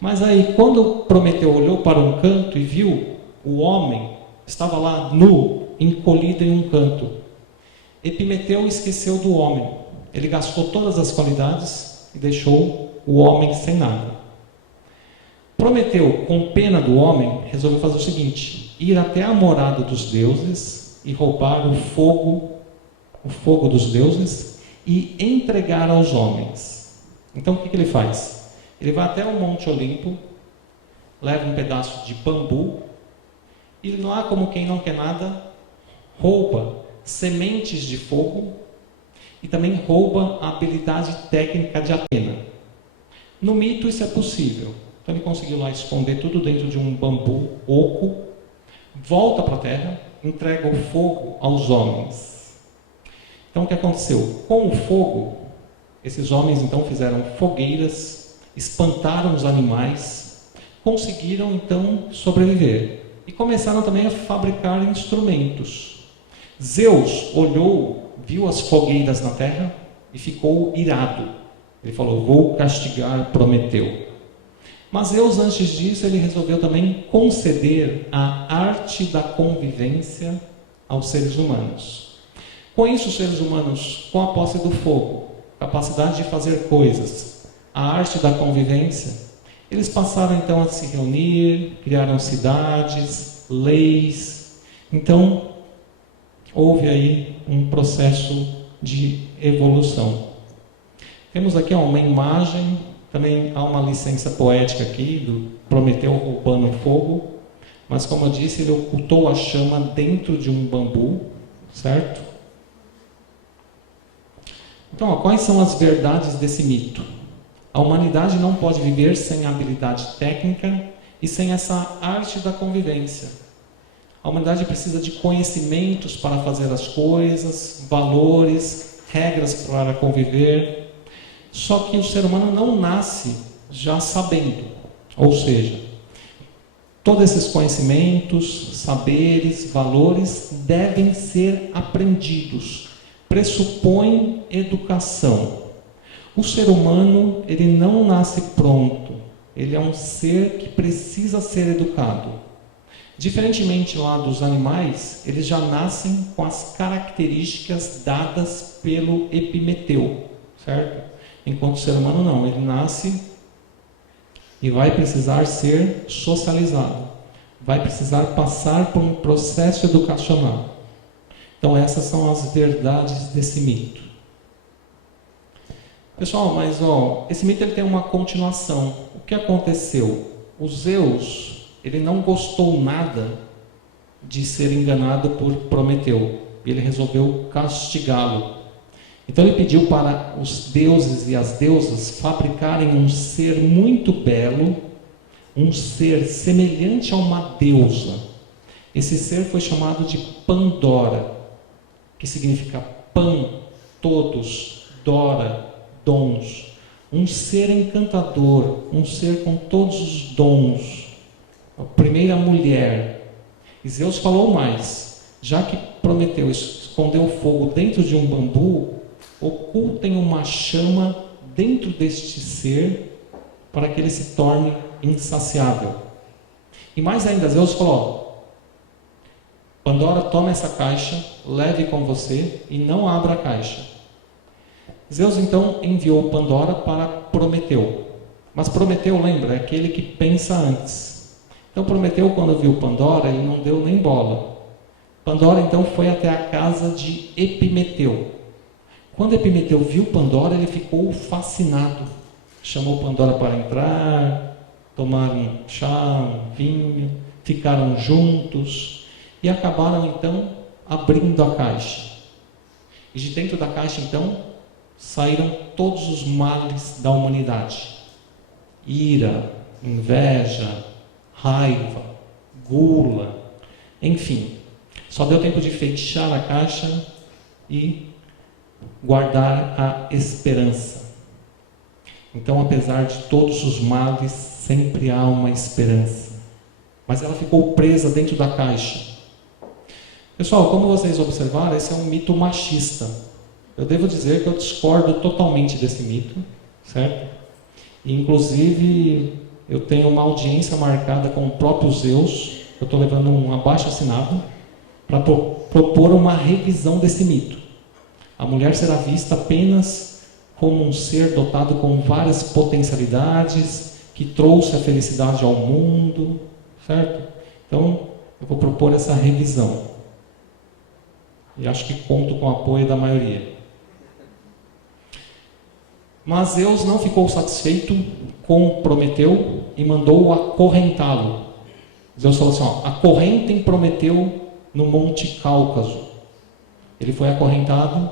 Mas aí, quando Prometeu olhou para um canto e viu o homem, estava lá nu, encolhido em um canto. Epimeteu esqueceu do homem. Ele gastou todas as qualidades e deixou o homem sem nada. Prometeu, com pena do homem, resolveu fazer o seguinte: ir até a morada dos deuses e roubar o fogo dos deuses e entregar aos homens. Então o que ele faz? Ele vai até o Monte Olimpo, leva um pedaço de bambu e lá, como quem não quer nada, rouba sementes de fogo e também rouba a habilidade técnica de Atena. No mito isso é possível. Então ele conseguiu lá esconder tudo dentro de um bambu oco, volta para a terra, entrega o fogo aos homens. Então o que aconteceu? Com o fogo, esses homens então fizeram fogueiras, espantaram os animais, conseguiram então sobreviver e começaram também a fabricar instrumentos. Zeus olhou, viu as fogueiras na terra e ficou irado. Ele falou: vou castigar Prometeu. Mas Zeus, antes disso, ele resolveu também conceder a arte da convivência aos seres humanos. Com isso, os seres humanos, com a posse do fogo, capacidade de fazer coisas, a arte da convivência, eles passaram então a se reunir, criaram cidades, leis. Então, houve aí um processo de evolução. Temos aqui uma imagem, também há uma licença poética aqui, do Prometeu roubando fogo, mas como eu disse, ele ocultou a chama dentro de um bambu, certo? Então, quais são as verdades desse mito? A humanidade não pode viver sem a habilidade técnica e sem essa arte da convivência. A humanidade precisa de conhecimentos para fazer as coisas, valores, regras para conviver. Só que o ser humano não nasce já sabendo. Ou seja, todos esses conhecimentos, saberes, valores devem ser aprendidos. Pressupõe educação. O ser humano, ele não nasce pronto. Ele é um ser que precisa ser educado. Diferentemente lá dos animais, eles já nascem com as características dadas pelo Epimeteu, certo? Enquanto o ser humano não, ele nasce e vai precisar ser socializado. Vai precisar passar por um processo educacional. Então essas são as verdades desse mito. Pessoal, mas esse mito ele tem uma continuação. O que aconteceu? O Zeus, ele não gostou nada de ser enganado por Prometeu. Ele resolveu castigá-lo. Então ele pediu para os deuses e as deusas fabricarem um ser muito belo, um ser semelhante a uma deusa. Esse ser foi chamado de Pandora, que significa Pan, todos, Dora, dons. Um ser encantador, um ser com todos os dons. A primeira mulher. E Zeus falou mais: já que Prometeu escondeu o fogo dentro de um bambu, ocultem uma chama dentro deste ser para que ele se torne insaciável. E mais ainda, Zeus falou: Pandora, toma essa caixa, leve com você e não abra a caixa. Zeus então enviou Pandora para Prometeu. Mas Prometeu, lembra, é aquele que pensa antes. Então Prometeu, quando viu Pandora, ele não deu nem bola. Pandora então foi até a casa de Epimeteu. Quando Epimeteu viu Pandora, ele ficou fascinado. Chamou Pandora para entrar, tomaram chá, um vinho, ficaram juntos e acabaram então abrindo a caixa. E de dentro da caixa então saíram todos os males da humanidade: ira, inveja, raiva, gula, enfim. Só deu tempo de fechar a caixa e guardar a esperança. Então, apesar de todos os males, sempre há uma esperança. Mas ela ficou presa dentro da caixa. Pessoal, como vocês observaram, esse é um mito machista. Eu devo dizer que eu discordo totalmente desse mito, certo? E, inclusive, eu tenho uma audiência marcada com o próprio Zeus. Eu estou levando um abaixo-assinado para propor uma revisão desse mito. A mulher será vista apenas como um ser dotado com várias potencialidades, que trouxe a felicidade ao mundo, certo? Então, eu vou propor essa revisão. E acho que conto com o apoio da maioria. Mas Zeus não ficou satisfeito com Prometeu e mandou acorrentá-lo. Zeus falou assim, acorrentem Prometeu no Monte Cáucaso. Ele foi acorrentado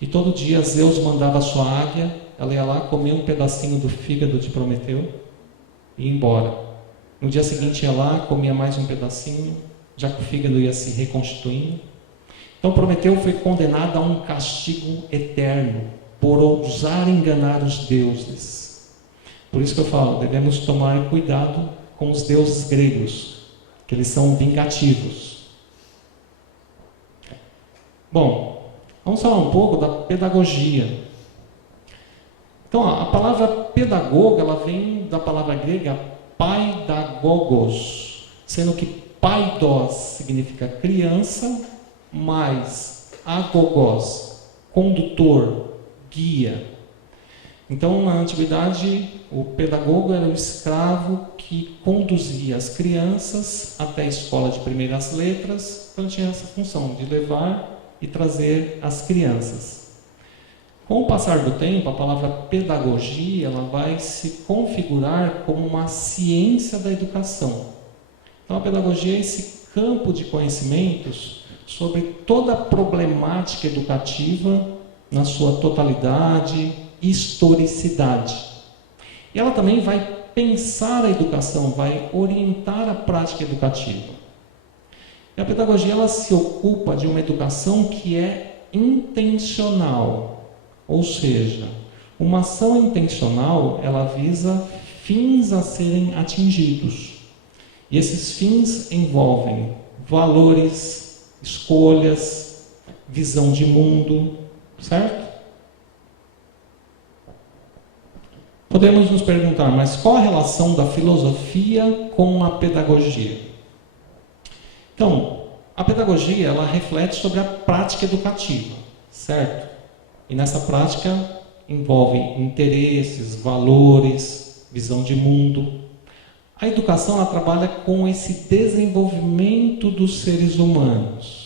e todo dia Zeus mandava a sua águia, ela ia lá, comia um pedacinho do fígado de Prometeu e ia embora. No dia seguinte ia lá, comia mais um pedacinho, já que o fígado ia se reconstituindo. Então Prometeu foi condenado a um castigo eterno por ousar enganar os deuses. Por isso que eu falo, devemos tomar cuidado com os deuses gregos, que eles são vingativos. Bom, vamos falar um pouco da pedagogia. Então, a palavra pedagoga, ela vem da palavra grega paidagogos, sendo que paidos significa criança, mais agogos, condutor, guia. Então, na antiguidade, o pedagogo era o escravo que conduzia as crianças até a escola de primeiras letras, então tinha essa função de levar e trazer as crianças. Com o passar do tempo, a palavra pedagogia ela vai se configurar como uma ciência da educação. Então, a pedagogia é esse campo de conhecimentos sobre toda a problemática educativa na sua totalidade, historicidade. E ela também vai pensar a educação, vai orientar a prática educativa. E a pedagogia ela se ocupa de uma educação que é intencional, ou seja, uma ação intencional ela visa fins a serem atingidos. E esses fins envolvem valores, escolhas, visão de mundo, certo? Podemos nos perguntar, mas qual a relação da filosofia com a pedagogia? Então, a pedagogia ela reflete sobre a prática educativa, certo? E nessa prática envolve interesses, valores, visão de mundo. A educação ela trabalha com esse desenvolvimento dos seres humanos.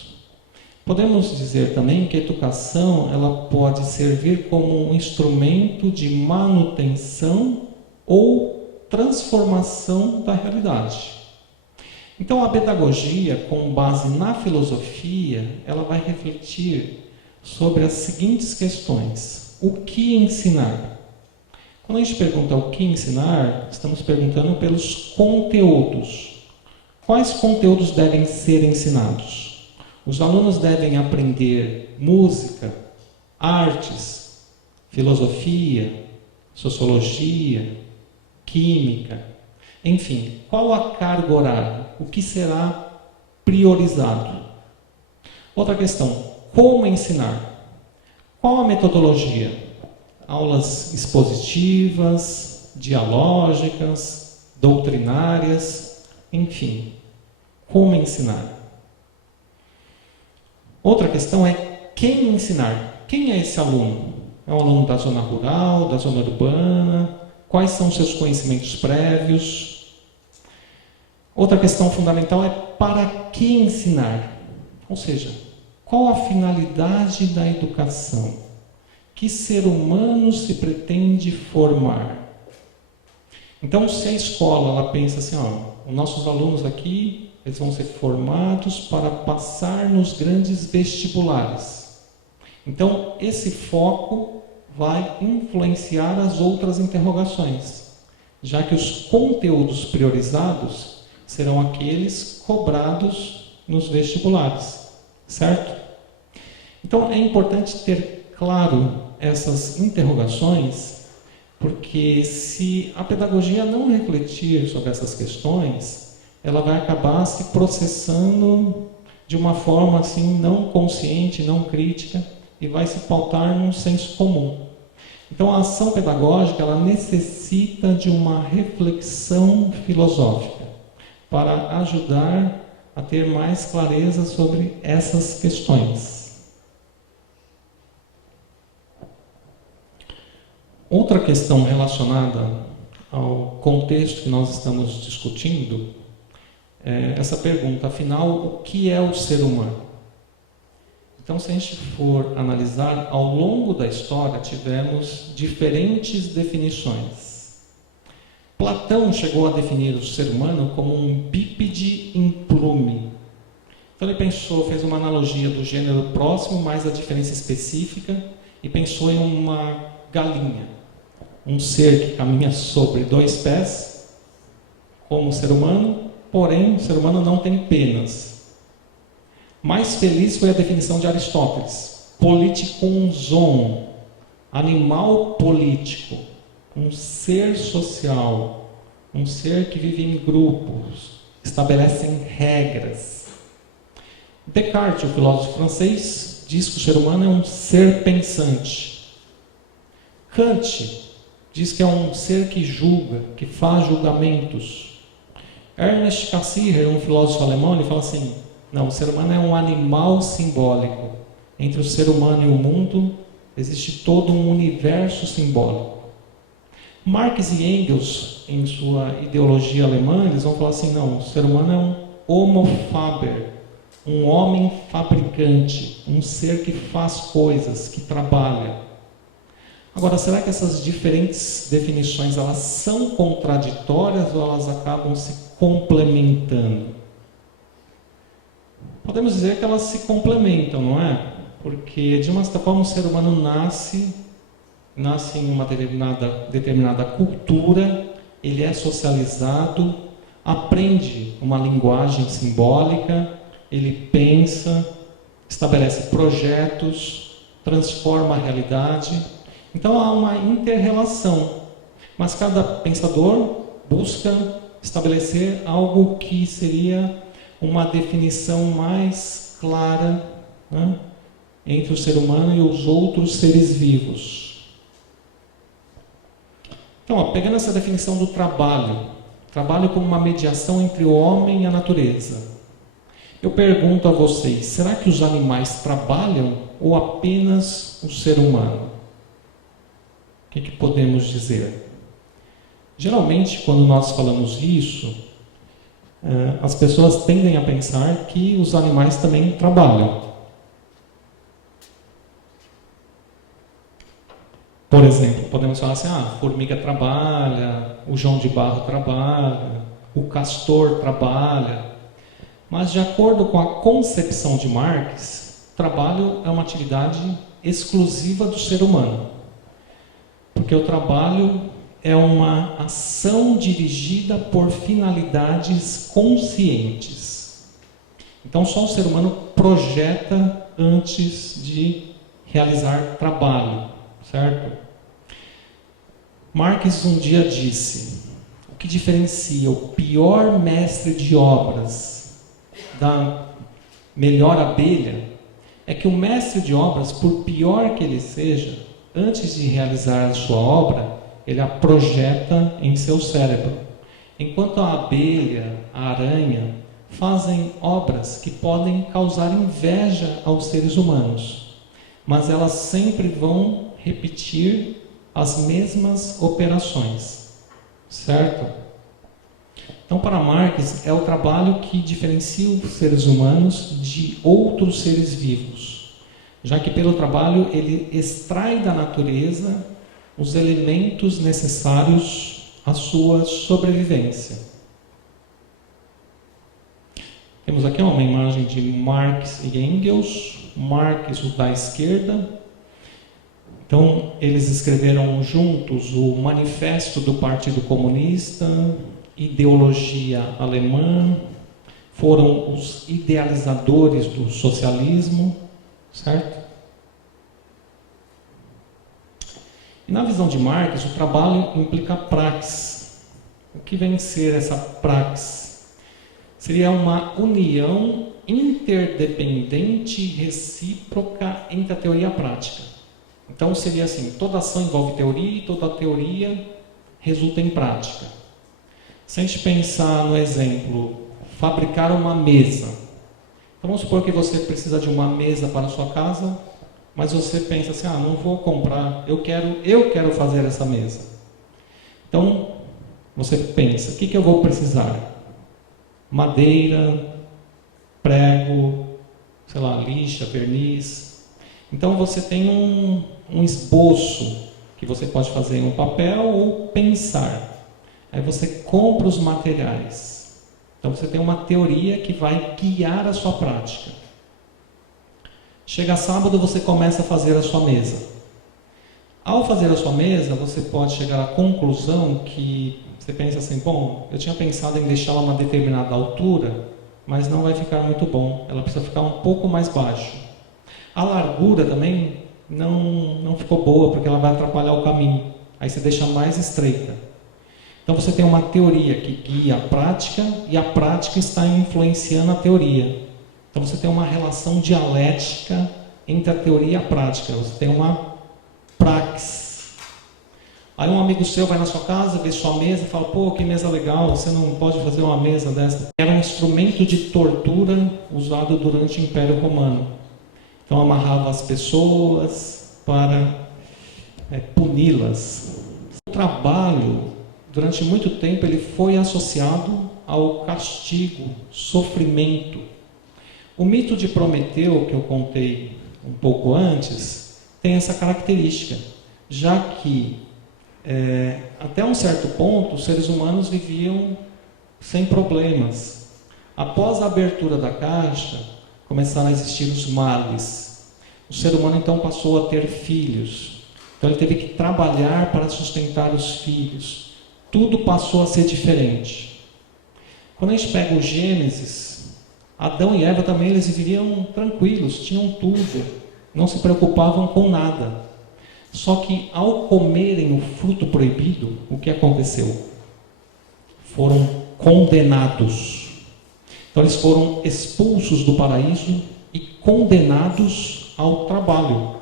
Podemos dizer também que a educação ela pode servir como um instrumento de manutenção ou transformação da realidade. Então, a pedagogia, com base na filosofia, ela vai refletir sobre as seguintes questões. O que ensinar? Quando a gente pergunta o que ensinar, estamos perguntando pelos conteúdos. Quais conteúdos devem ser ensinados? Os alunos devem aprender música, artes, filosofia, sociologia, química, enfim, qual a carga horária? O que será priorizado? Outra questão, como ensinar? Qual a metodologia? Aulas expositivas, dialógicas, doutrinárias, enfim, como ensinar? Outra questão é quem ensinar? Quem é esse aluno? É um aluno da zona rural, da zona urbana? Quais são os seus conhecimentos prévios? Outra questão fundamental é para que ensinar? Ou seja, qual a finalidade da educação? Que ser humano se pretende formar? Então, se a escola ela pensa assim, os nossos alunos aqui eles vão ser formados para passar nos grandes vestibulares. Então, esse foco vai influenciar as outras interrogações, já que os conteúdos priorizados serão aqueles cobrados nos vestibulares, certo? Então, é importante ter claro essas interrogações, porque se a pedagogia não refletir sobre essas questões, ela vai acabar se processando de uma forma assim não consciente, não crítica, e vai se pautar num senso comum. Então a ação pedagógica ela necessita de uma reflexão filosófica para ajudar a ter mais clareza sobre essas questões. Outra questão relacionada ao contexto que nós estamos discutindo essa pergunta, afinal, o que é o ser humano? Então, se a gente for analisar, ao longo da história tivemos diferentes definições. Platão chegou a definir o ser humano como um bípede implume. Então ele fez uma analogia do gênero próximo, mais a diferença específica, e pensou em uma galinha, um ser que caminha sobre 2 pés, como o ser humano, porém, o ser humano não tem penas. Mais feliz foi a definição de Aristóteles. Politikon zoon, animal político, um ser social, um ser que vive em grupos, estabelecem regras. Descartes, o filósofo francês, diz que o ser humano é um ser pensante. Kant diz que é um ser que julga, que faz julgamentos. Ernest Cassirer, um filósofo alemão, ele fala assim, não, o ser humano é um animal simbólico. Entre o ser humano e o mundo existe todo um universo simbólico. Marx e Engels, em sua ideologia alemã, eles vão falar assim, não, o ser humano é um homo faber, um homem fabricante, um ser que faz coisas, que trabalha. Agora, será que essas diferentes definições elas são contraditórias ou elas acabam se complementando? Podemos dizer que elas se complementam, não é? Porque, de uma certa forma, o ser humano nasce em uma determinada cultura, ele é socializado, aprende uma linguagem simbólica, ele pensa, estabelece projetos, transforma a realidade. Então há uma inter-relação, mas cada pensador busca estabelecer algo que seria uma definição mais clara, né, entre o ser humano e os outros seres vivos. Então, pegando essa definição do trabalho como uma mediação entre o homem e a natureza, eu pergunto a vocês, será que os animais trabalham ou apenas o ser humano? O que podemos dizer? Geralmente, quando nós falamos isso, as pessoas tendem a pensar que os animais também trabalham. Por exemplo, podemos falar assim, a formiga trabalha, o João de Barro trabalha, o castor trabalha. Mas, de acordo com a concepção de Marx, trabalho é uma atividade exclusiva do ser humano. Porque o trabalho é uma ação dirigida por finalidades conscientes. Então, só o ser humano projeta antes de realizar trabalho, certo? Marx um dia disse, o que diferencia o pior mestre de obras da melhor abelha é que o mestre de obras, por pior que ele seja, antes de realizar a sua obra, ele a projeta em seu cérebro. Enquanto a abelha, a aranha, fazem obras que podem causar inveja aos seres humanos, mas elas sempre vão repetir as mesmas operações, certo? Então, para Marx, é o trabalho que diferencia os seres humanos de outros seres vivos, já que pelo trabalho ele extrai da natureza os elementos necessários à sua sobrevivência. Temos aqui uma imagem de Marx e Engels, Marx o da esquerda. Então, eles escreveram juntos o Manifesto do Partido Comunista, ideologia alemã, foram os idealizadores do socialismo, certo? E na visão de Marx, o trabalho implica praxis. O que vem ser essa praxis? Seria uma união interdependente e recíproca entre a teoria e a prática. Então seria assim, toda ação envolve teoria e toda teoria resulta em prática. Se a gente pensar no exemplo, fabricar uma mesa. Então vamos supor que você precisa de uma mesa para a sua casa, mas você pensa assim, não vou comprar, eu quero fazer essa mesa. Então você pensa, o que eu vou precisar? Madeira, prego, sei lá, lixa, verniz. Então você tem um esboço que você pode fazer em um papel ou pensar. Aí você compra os materiais. Então você tem uma teoria que vai guiar a sua prática. Chega sábado, você começa a fazer a sua mesa. Ao fazer a sua mesa, você pode chegar à conclusão que você pensa assim, bom, eu tinha pensado em deixá-la a uma determinada altura, mas não vai ficar muito bom. Ela precisa ficar um pouco mais baixo. A largura também não ficou boa, porque ela vai atrapalhar o caminho. Aí você deixa mais estreita. Então você tem uma teoria que guia a prática e a prática está influenciando a teoria. Então você tem uma relação dialética entre a teoria e a prática. Você tem uma praxis. Aí um amigo seu vai na sua casa, vê sua mesa e fala, pô, que mesa legal, você não pode fazer uma mesa dessa. Era um instrumento de tortura usado durante o Império Romano. Então amarrava as pessoas para puni-las. O trabalho, durante muito tempo, ele foi associado ao castigo, sofrimento. O mito de Prometeu, que eu contei um pouco antes, tem essa característica, já que até um certo ponto os seres humanos viviam sem problemas. Após a abertura da caixa, começaram a existir os males. O ser humano então passou a ter filhos. Então ele teve que trabalhar para sustentar os filhos. Tudo passou a ser diferente. Quando a gente pega o Gênesis, Adão e Eva também eles viviam tranquilos, tinham tudo, não se preocupavam com nada. Só que ao comerem o fruto proibido, o que aconteceu? Foram condenados. Então eles foram expulsos do paraíso e condenados ao trabalho.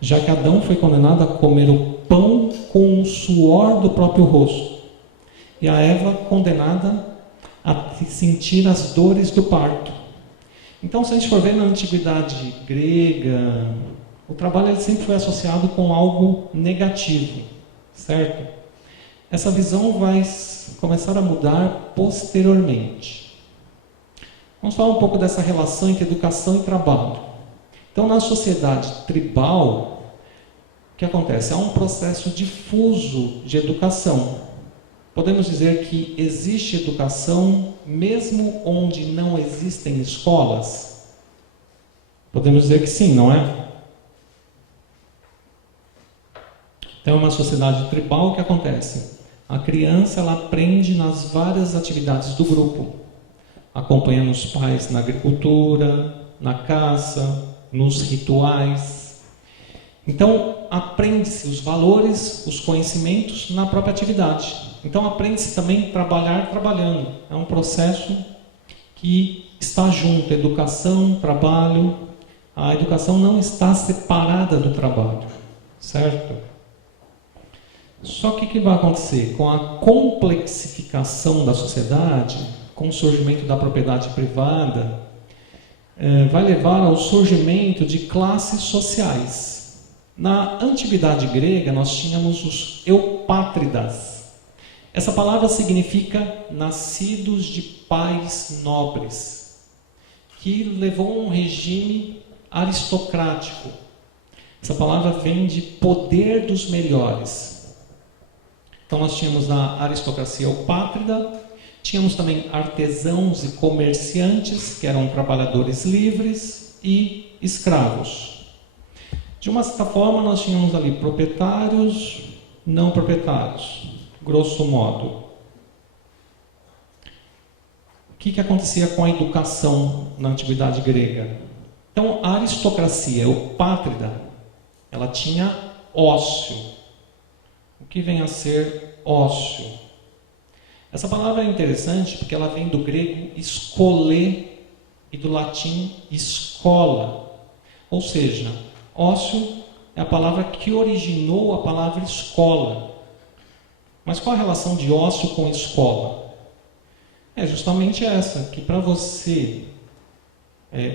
Já que Adão foi condenado a comer o pão com o suor do próprio rosto. E a Eva condenada a sentir as dores do parto. Então, se a gente for ver na antiguidade grega, o trabalho ele sempre foi associado com algo negativo, certo? Essa visão vai começar a mudar posteriormente. Vamos falar um pouco dessa relação entre educação e trabalho. Então, na sociedade tribal, o que acontece? Há um processo difuso de educação. Podemos dizer que existe educação mesmo onde não existem escolas? Podemos dizer que sim, não é? Então, é uma sociedade tribal, o que acontece? A criança ela aprende nas várias atividades do grupo, acompanhando os pais na agricultura, na caça, nos rituais. Então, aprende-se os valores, os conhecimentos na própria atividade. Então, aprende-se também a trabalhar trabalhando. É um processo que está junto, educação, trabalho. A educação não está separada do trabalho, certo? Só que o que vai acontecer? Com a complexificação da sociedade, com o surgimento da propriedade privada, vai levar ao surgimento de classes sociais. Na antiguidade grega, nós tínhamos os eupátridas. Essa palavra significa nascidos de pais nobres, que levou um regime aristocrático. Essa palavra vem de poder dos melhores. Então nós tínhamos a aristocracia eupátrida, tínhamos também artesãos e comerciantes, que eram trabalhadores livres, e escravos. De uma certa forma, nós tínhamos ali proprietários, não proprietários, grosso modo. O que acontecia com a educação na antiguidade grega? Então, a aristocracia eupátrida, ela tinha ócio. O que vem a ser ócio? Essa palavra é interessante porque ela vem do grego escolê e do latim escola. Ou seja, ócio é a palavra que originou a palavra escola. Mas qual a relação de ócio com escola? É justamente essa, que para você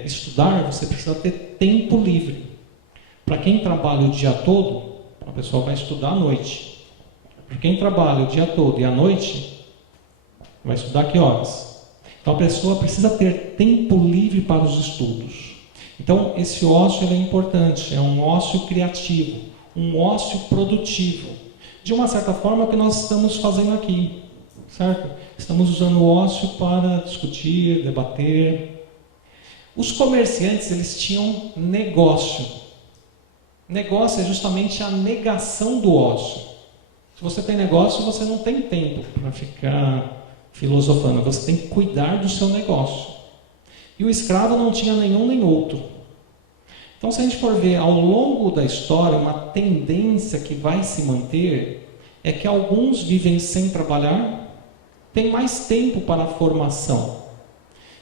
estudar, você precisa ter tempo livre. Para quem trabalha o dia todo, a pessoa vai estudar à noite. Para quem trabalha o dia todo e à noite, vai estudar que horas? Então a pessoa precisa ter tempo livre para os estudos. Então esse ócio ele é importante, é um ócio criativo, um ócio produtivo. De uma certa forma é o que nós estamos fazendo aqui, certo? Estamos usando o ócio para discutir, debater. Os comerciantes, eles tinham negócio. Negócio é justamente a negação do ócio. Se você tem negócio, você não tem tempo para ficar filosofando, você tem que cuidar do seu negócio. E o escravo não tinha nenhum nem outro. Então, se a gente for ver ao longo da história, uma tendência que vai se manter é que alguns vivem sem trabalhar, têm mais tempo para a formação,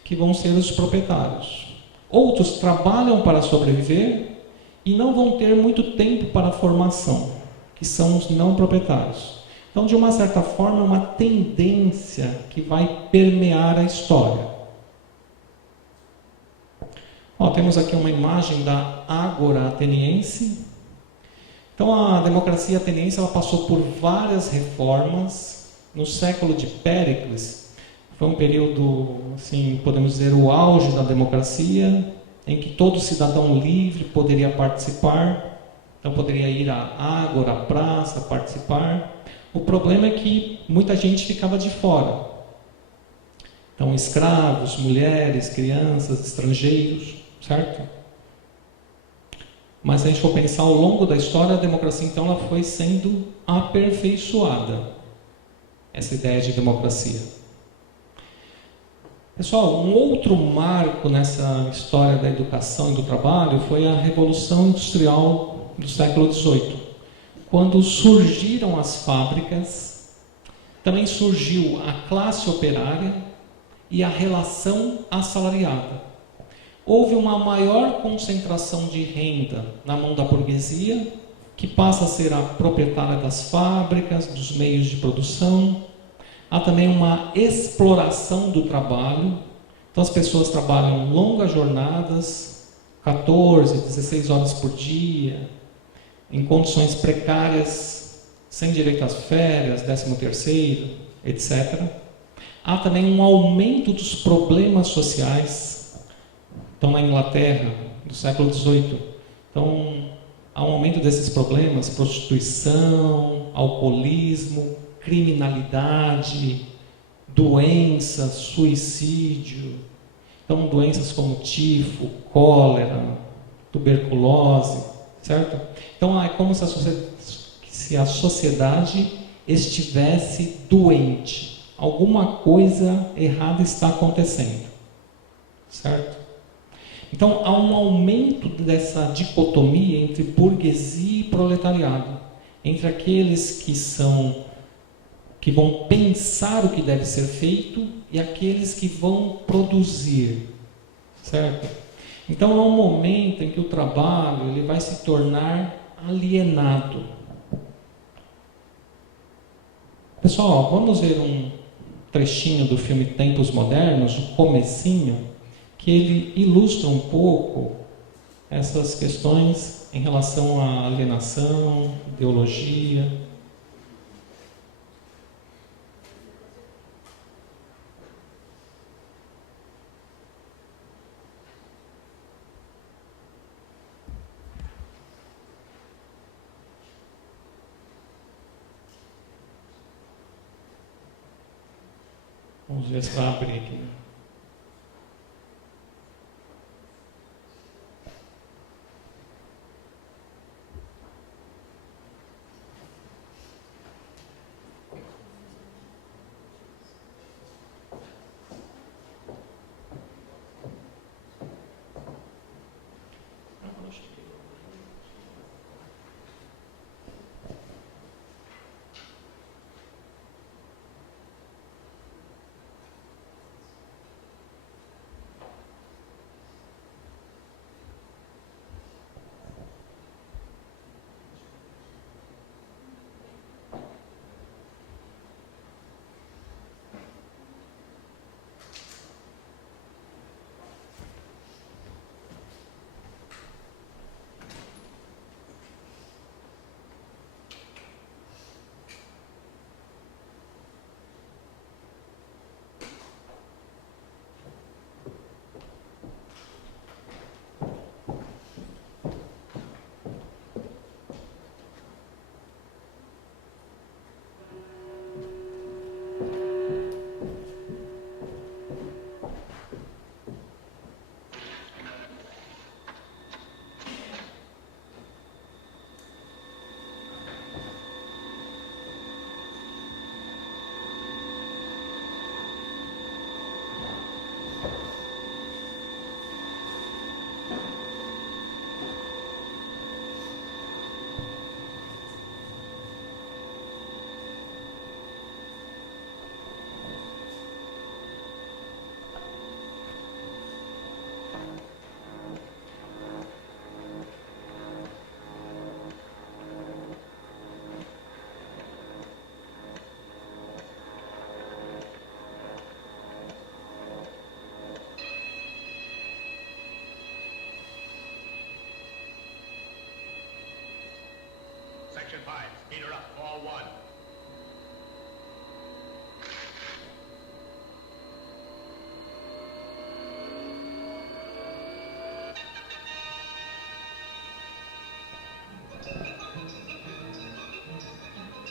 que vão ser os proprietários. Outros trabalham para sobreviver e não vão ter muito tempo para a formação, que são os não proprietários. Então, de uma certa forma, é uma tendência que vai permear a história. Temos aqui uma imagem da Ágora ateniense. Então, a democracia ateniense ela passou por várias reformas. No século de Péricles, foi um período, assim, podemos dizer, o auge da democracia, em que todo cidadão livre poderia participar. Então, poderia ir à Ágora, à praça, participar. O problema é que muita gente ficava de fora. Então, escravos, mulheres, crianças, estrangeiros, certo? Mas se a gente for pensar ao longo da história, a democracia, então, ela foi sendo aperfeiçoada. Essa ideia de democracia. Pessoal, um outro marco nessa história da educação e do trabalho foi a Revolução Industrial do século XVIII. Quando surgiram as fábricas, também surgiu a classe operária e a relação assalariada. Houve uma maior concentração de renda na mão da burguesia, que passa a ser a proprietária das fábricas, dos meios de produção. Há também uma exploração do trabalho. Então as pessoas trabalham longas jornadas, 14, 16 horas por dia, em condições precárias, sem direito às férias, 13º, etc. Há também um aumento dos problemas sociais. Então, na Inglaterra, do século XVIII, então, há um aumento desses problemas, prostituição, alcoolismo, criminalidade, doenças, suicídio. Então, doenças como tifo, cólera, tuberculose, certo? Então, é como se a sociedade estivesse doente. Alguma coisa errada está acontecendo, certo? Então, há um aumento dessa dicotomia entre burguesia e proletariado, entre aqueles que vão pensar o que deve ser feito e aqueles que vão produzir, certo? Então, há um momento em que o trabalho ele vai se tornar alienado. Pessoal, vamos ver um trechinho do filme Tempos Modernos, o comecinho, que ele ilustra um pouco essas questões em relação à alienação, ideologia. Vamos ver se vai abrir aqui. Section 5, speeder up, all 1.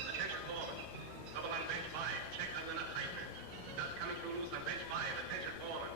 Attention foreman. Trouble on bench 5. Check on the nut hydrant. Dust coming through loose on bench 5. Attention foreman.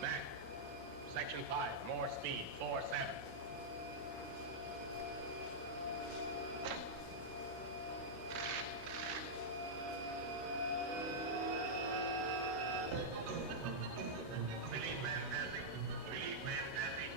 Back. Section 5, more speed, 4-7. Relief man passing. Relief man passing.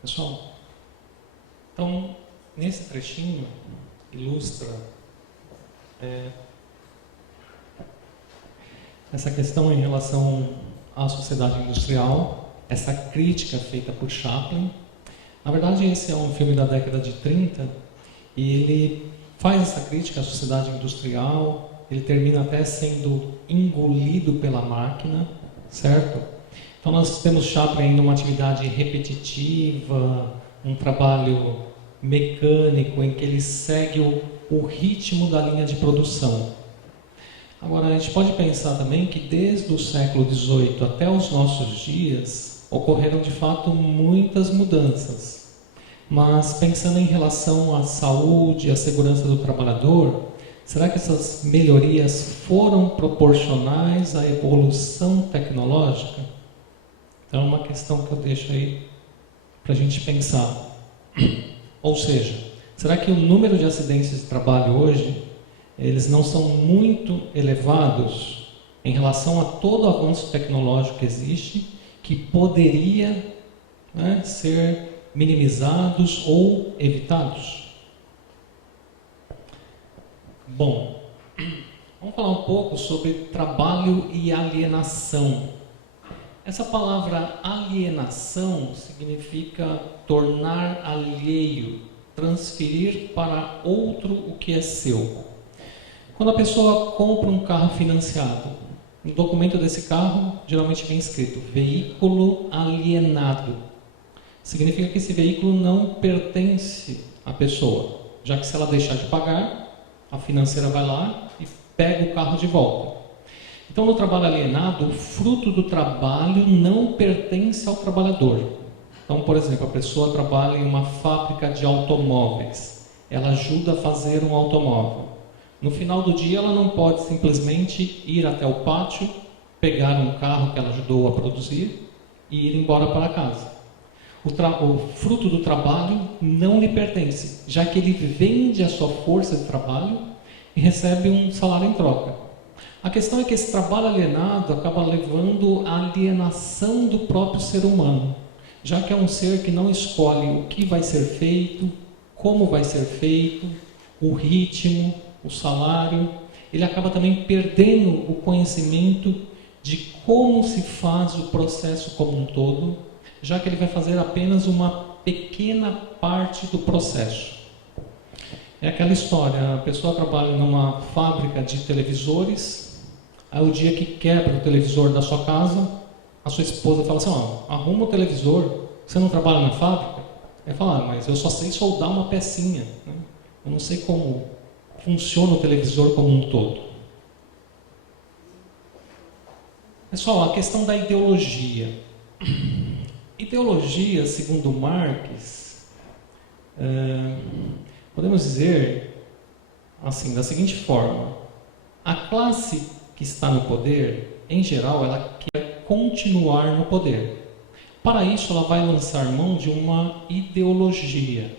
Pessoal, então, nesse trechinho, ilustra essa questão em relação à sociedade industrial, essa crítica feita por Chaplin. Na verdade, esse é um filme da década de 30 e ele faz essa crítica à sociedade industrial, ele termina até sendo engolido pela máquina, certo? Então nós temos Chaplin ainda uma atividade repetitiva, um trabalho mecânico em que ele segue o ritmo da linha de produção. Agora, a gente pode pensar também que desde o século XVIII até os nossos dias ocorreram de fato muitas mudanças. Mas pensando em relação à saúde e à segurança do trabalhador, será que essas melhorias foram proporcionais à evolução tecnológica? Então é uma questão que eu deixo aí para a gente pensar. Ou seja, será que o número de acidentes de trabalho hoje, eles não são muito elevados em relação a todo o avanço tecnológico que existe, que poderia, né, ser minimizados ou evitados? Bom, vamos falar um pouco sobre trabalho e alienação. Essa palavra alienação significa tornar alheio, transferir para outro o que é seu. Quando a pessoa compra um carro financiado, no documento desse carro geralmente vem escrito veículo alienado. Significa que esse veículo não pertence à pessoa, já que se ela deixar de pagar, a financeira vai lá e pega o carro de volta. Então, no trabalho alienado, o fruto do trabalho não pertence ao trabalhador. Então, por exemplo, a pessoa trabalha em uma fábrica de automóveis, ela ajuda a fazer um automóvel. No final do dia, ela não pode simplesmente ir até o pátio, pegar um carro que ela ajudou a produzir e ir embora para casa. O fruto do trabalho não lhe pertence, já que ele vende a sua força de trabalho e recebe um salário em troca. A questão é que esse trabalho alienado acaba levando à alienação do próprio ser humano, já que é um ser que não escolhe o que vai ser feito, como vai ser feito, o ritmo, o salário. Ele acaba também perdendo o conhecimento de como se faz o processo como um todo, já que ele vai fazer apenas uma pequena parte do processo. É aquela história, a pessoa trabalha numa fábrica de televisores, aí o dia que quebra o televisor da sua casa, a sua esposa fala assim, arruma o televisor, você não trabalha na fábrica? Ele fala, mas eu só sei soldar uma pecinha, né? Eu não sei como funciona o televisor como um todo. Pessoal, a questão da ideologia. Ideologia, segundo Marx, podemos dizer assim, da seguinte forma: a classe que está no poder, em geral, ela quer continuar no poder. Para isso, ela vai lançar mão de uma ideologia,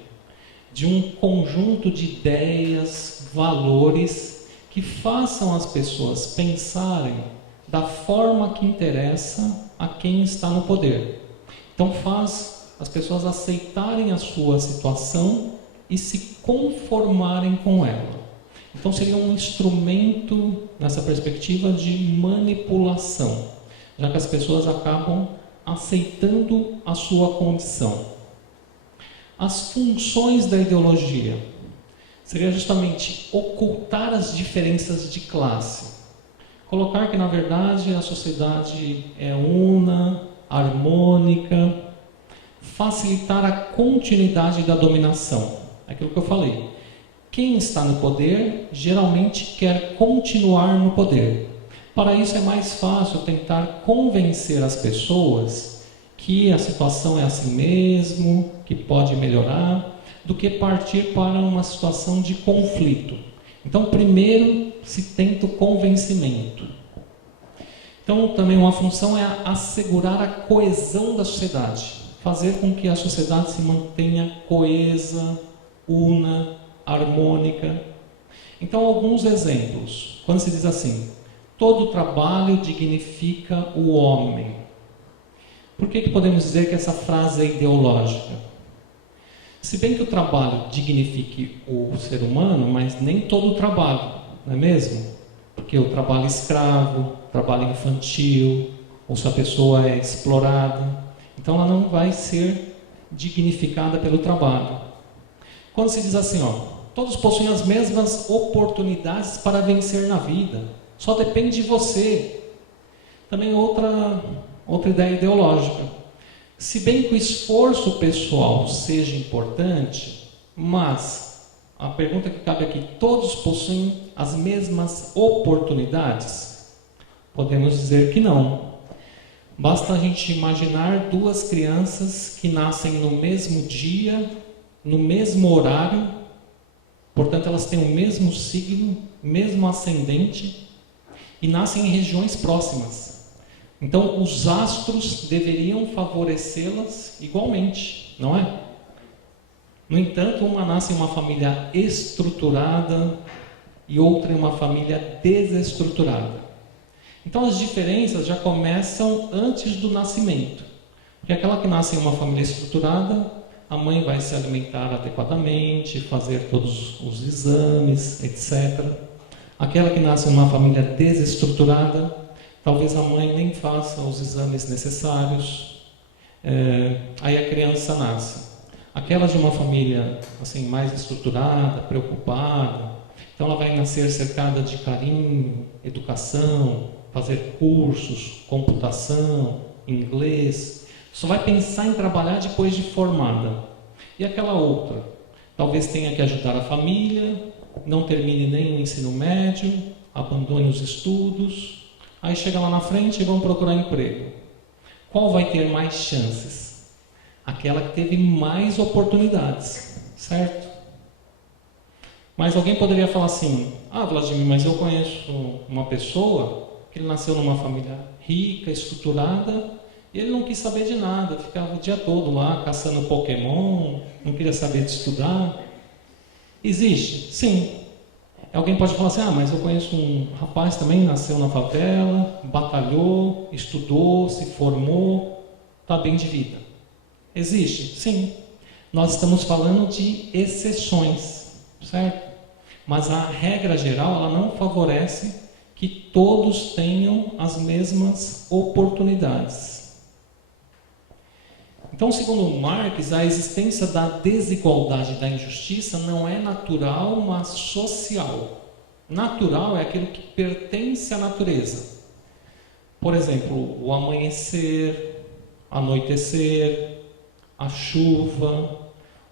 de um conjunto de ideias, valores que façam as pessoas pensarem da forma que interessa a quem está no poder. Então faz as pessoas aceitarem a sua situação e se conformarem com ela. Então seria um instrumento, nessa perspectiva, de manipulação, já que as pessoas acabam aceitando a sua condição. As funções da ideologia seria justamente ocultar as diferenças de classe, colocar que na verdade a sociedade é una, harmônica, facilitar a continuidade da dominação. Aquilo que eu falei. Quem está no poder geralmente quer continuar no poder. Para isso é mais fácil tentar convencer as pessoas que a situação é assim mesmo, que pode melhorar, do que partir para uma situação de conflito. Então, primeiro se tenta o convencimento. Então, também uma função é assegurar a coesão da sociedade, fazer com que a sociedade se mantenha coesa, una, harmônica. Então, alguns exemplos. Quando se diz assim, todo trabalho dignifica o homem. Por que podemos dizer que essa frase é ideológica? Se bem que o trabalho dignifique o ser humano, mas nem todo o trabalho, não é mesmo? Porque o trabalho escravo, trabalho infantil, ou se a pessoa é explorada, então ela não vai ser dignificada pelo trabalho. Quando se diz assim, todos possuem as mesmas oportunidades para vencer na vida, só depende de você. Também outra ideia ideológica. Se bem que o esforço pessoal seja importante, mas a pergunta que cabe aqui, todos possuem as mesmas oportunidades? Podemos dizer que não. Basta a gente imaginar duas crianças que nascem no mesmo dia, no mesmo horário, portanto elas têm o mesmo signo, mesmo ascendente, e nascem em regiões próximas. Então, os astros deveriam favorecê-las igualmente, não é? No entanto, uma nasce em uma família estruturada e outra em uma família desestruturada. Então, as diferenças já começam antes do nascimento. Porque aquela que nasce em uma família estruturada, a mãe vai se alimentar adequadamente, fazer todos os exames, etc. Aquela que nasce em uma família desestruturada, talvez a mãe nem faça os exames necessários, aí a criança nasce. Aquela de uma família assim, mais estruturada, preocupada, então ela vai nascer cercada de carinho, educação, fazer cursos, computação, inglês, só vai pensar em trabalhar depois de formada. E aquela outra, talvez tenha que ajudar a família, não termine nem o ensino médio, abandone os estudos, aí chega lá na frente e vão procurar emprego. Qual vai ter mais chances? Aquela que teve mais oportunidades, certo? Mas alguém poderia falar assim, Vladimir, mas eu conheço uma pessoa que ele nasceu numa família rica, estruturada, e ele não quis saber de nada, ficava o dia todo lá caçando Pokémon, não queria saber de estudar. Existe? Sim. Alguém pode falar assim, mas eu conheço um rapaz também, nasceu na favela, batalhou, estudou, se formou, está bem de vida. Existe? Sim. Nós estamos falando de exceções, certo? Mas a regra geral, ela não favorece que todos tenham as mesmas oportunidades. Então, segundo Marx, a existência da desigualdade e da injustiça não é natural, mas social. Natural é aquilo que pertence à natureza. Por exemplo, o amanhecer, anoitecer, a chuva,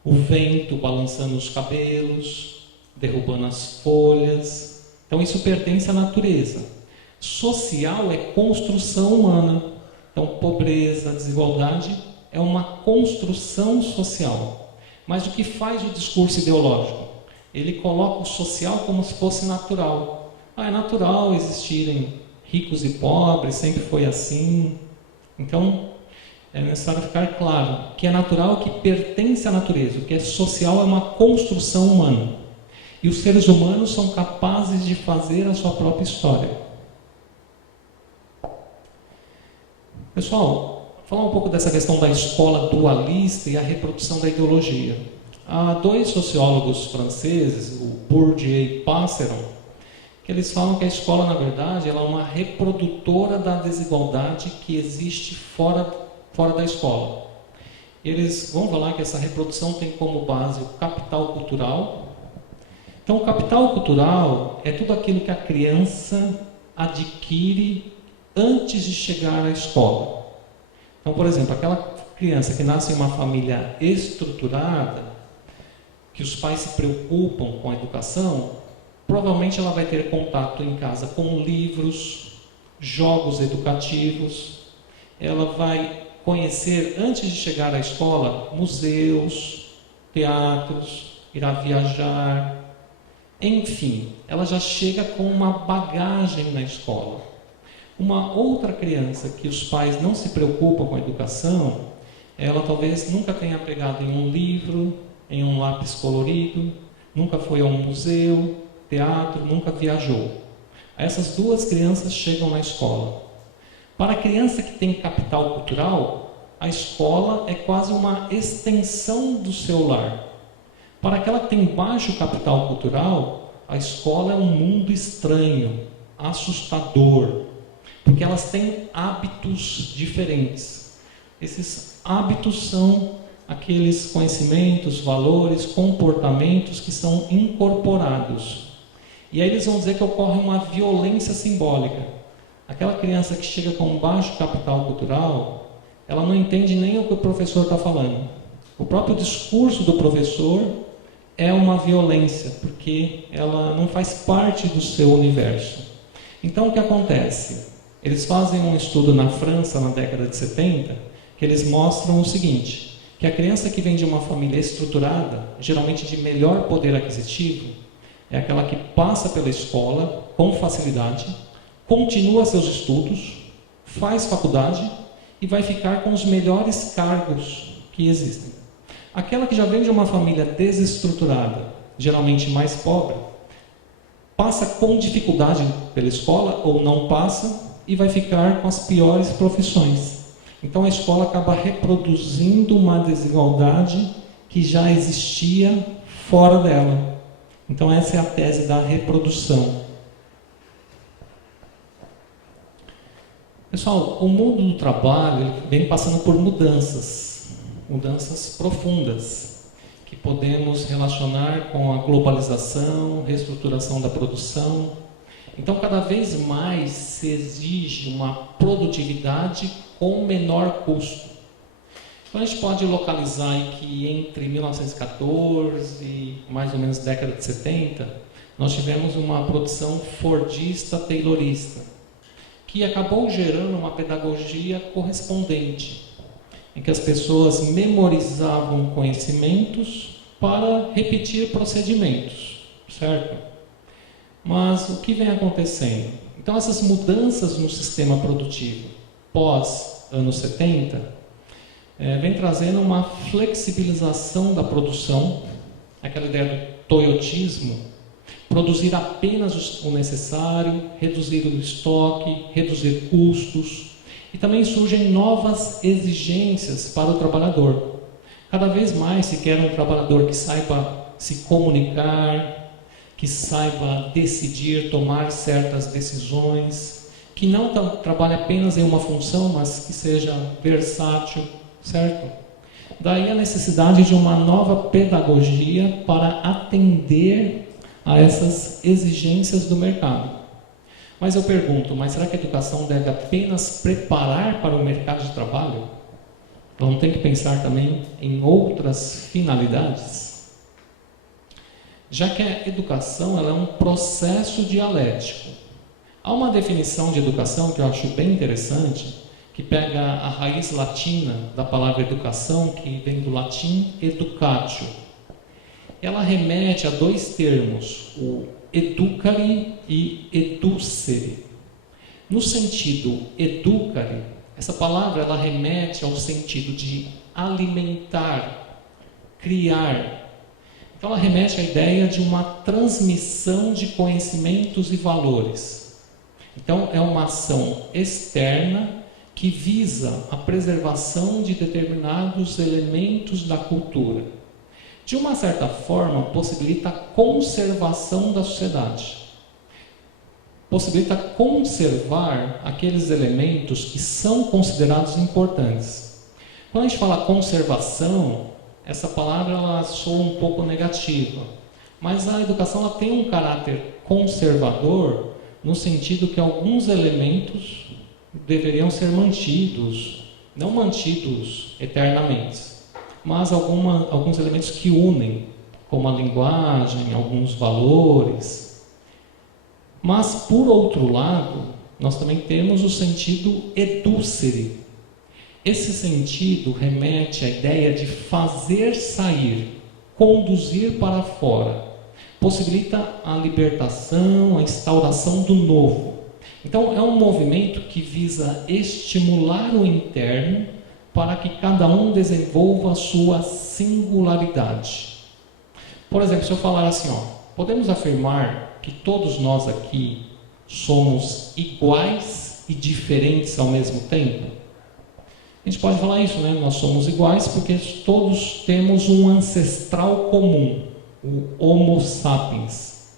o vento balançando os cabelos, derrubando as folhas. Então, isso pertence à natureza. Social é construção humana. Então, pobreza, desigualdade é uma construção social. Mas o que faz o discurso ideológico? Ele coloca o social como se fosse natural. É natural existirem ricos e pobres, sempre foi assim. Então, é necessário ficar claro que é natural, que pertence à natureza. O que é social é uma construção humana. E os seres humanos são capazes de fazer a sua própria história. Pessoal, falar um pouco dessa questão da escola dualista e a reprodução da ideologia. Há dois sociólogos franceses, o Bourdieu e Passeron, que eles falam que a escola, na verdade, ela é uma reprodutora da desigualdade que existe fora da escola. Eles vão falar que essa reprodução tem como base o capital cultural. Então, o capital cultural é tudo aquilo que a criança adquire antes de chegar à escola. Então, por exemplo, aquela criança que nasce em uma família estruturada, que os pais se preocupam com a educação, provavelmente ela vai ter contato em casa com livros, jogos educativos, ela vai conhecer, antes de chegar à escola, museus, teatros, irá viajar, enfim, ela já chega com uma bagagem na escola. Uma outra criança que os pais não se preocupam com a educação, ela talvez nunca tenha pegado em um livro, em um lápis colorido, nunca foi a um museu, teatro, nunca viajou. Essas duas crianças chegam na escola. Para a criança que tem capital cultural, a escola é quase uma extensão do seu lar. Para aquela que tem baixo capital cultural, a escola é um mundo estranho, assustador, porque elas têm hábitos diferentes. Esses hábitos são aqueles conhecimentos, valores, comportamentos que são incorporados. E aí eles vão dizer que ocorre uma violência simbólica. Aquela criança que chega com baixo capital cultural, ela não entende nem o que o professor está falando. O próprio discurso do professor é uma violência, porque ela não faz parte do seu universo. Então o que acontece? Eles fazem um estudo na França, na década de 70, que eles mostram o seguinte, que a criança que vem de uma família estruturada, geralmente de melhor poder aquisitivo, é aquela que passa pela escola com facilidade, continua seus estudos, faz faculdade e vai ficar com os melhores cargos que existem. Aquela que já vem de uma família desestruturada, geralmente mais pobre, passa com dificuldade pela escola ou não passa e vai ficar com as piores profissões. Então a escola acaba reproduzindo uma desigualdade que já existia fora dela. Então essa é a tese da reprodução. Pessoal, o mundo do trabalho vem passando por mudanças profundas, que podemos relacionar com a globalização, reestruturação da produção. Então, cada vez mais se exige uma produtividade com menor custo. Então, a gente pode localizar aí que entre 1914 e mais ou menos década de 70, nós tivemos uma produção fordista, taylorista, que acabou gerando uma pedagogia correspondente, em que as pessoas memorizavam conhecimentos para repetir procedimentos, certo? Mas o que vem acontecendo? Então, essas mudanças no sistema produtivo pós anos 70 vem trazendo uma flexibilização da produção, aquela ideia do toyotismo, produzir apenas o necessário, reduzir o estoque, reduzir custos. E também surgem novas exigências para o trabalhador. Cada vez mais se quer um trabalhador que saiba se comunicar, que saiba decidir, tomar certas decisões, que não trabalhe apenas em uma função, mas que seja versátil, certo? Daí a necessidade de uma nova pedagogia para atender a essas exigências do mercado. Mas eu pergunto, mas será que a educação deve apenas preparar para o mercado de trabalho? Vamos ter que pensar também em outras finalidades? Já que a educação ela é um processo dialético. Há uma definição de educação que eu acho bem interessante, que pega a raiz latina da palavra educação, que vem do latim educatio. Ela remete a dois termos, o educare e educere. No sentido educare, essa palavra ela remete ao sentido de alimentar, criar. Então ela remete à ideia de uma transmissão de conhecimentos e valores. Então é uma ação externa que visa a preservação de determinados elementos da cultura. De uma certa forma, possibilita a conservação da sociedade. Possibilita conservar aqueles elementos que são considerados importantes. Quando a gente fala conservação, essa palavra ela soa um pouco negativa. Mas a educação ela tem um caráter conservador no sentido que alguns elementos deveriam ser mantidos, não mantidos eternamente, mas alguns elementos que unem, como a linguagem, alguns valores. Mas, por outro lado, nós também temos o sentido educere. Esse sentido remete à ideia de fazer sair, conduzir para fora. Possibilita a libertação, a instauração do novo. Então, é um movimento que visa estimular o interno para que cada um desenvolva a sua singularidade. Por exemplo, se eu falar assim, podemos afirmar que todos nós aqui somos iguais e diferentes ao mesmo tempo? A gente pode falar isso, né? Nós somos iguais porque todos temos um ancestral comum, o Homo sapiens.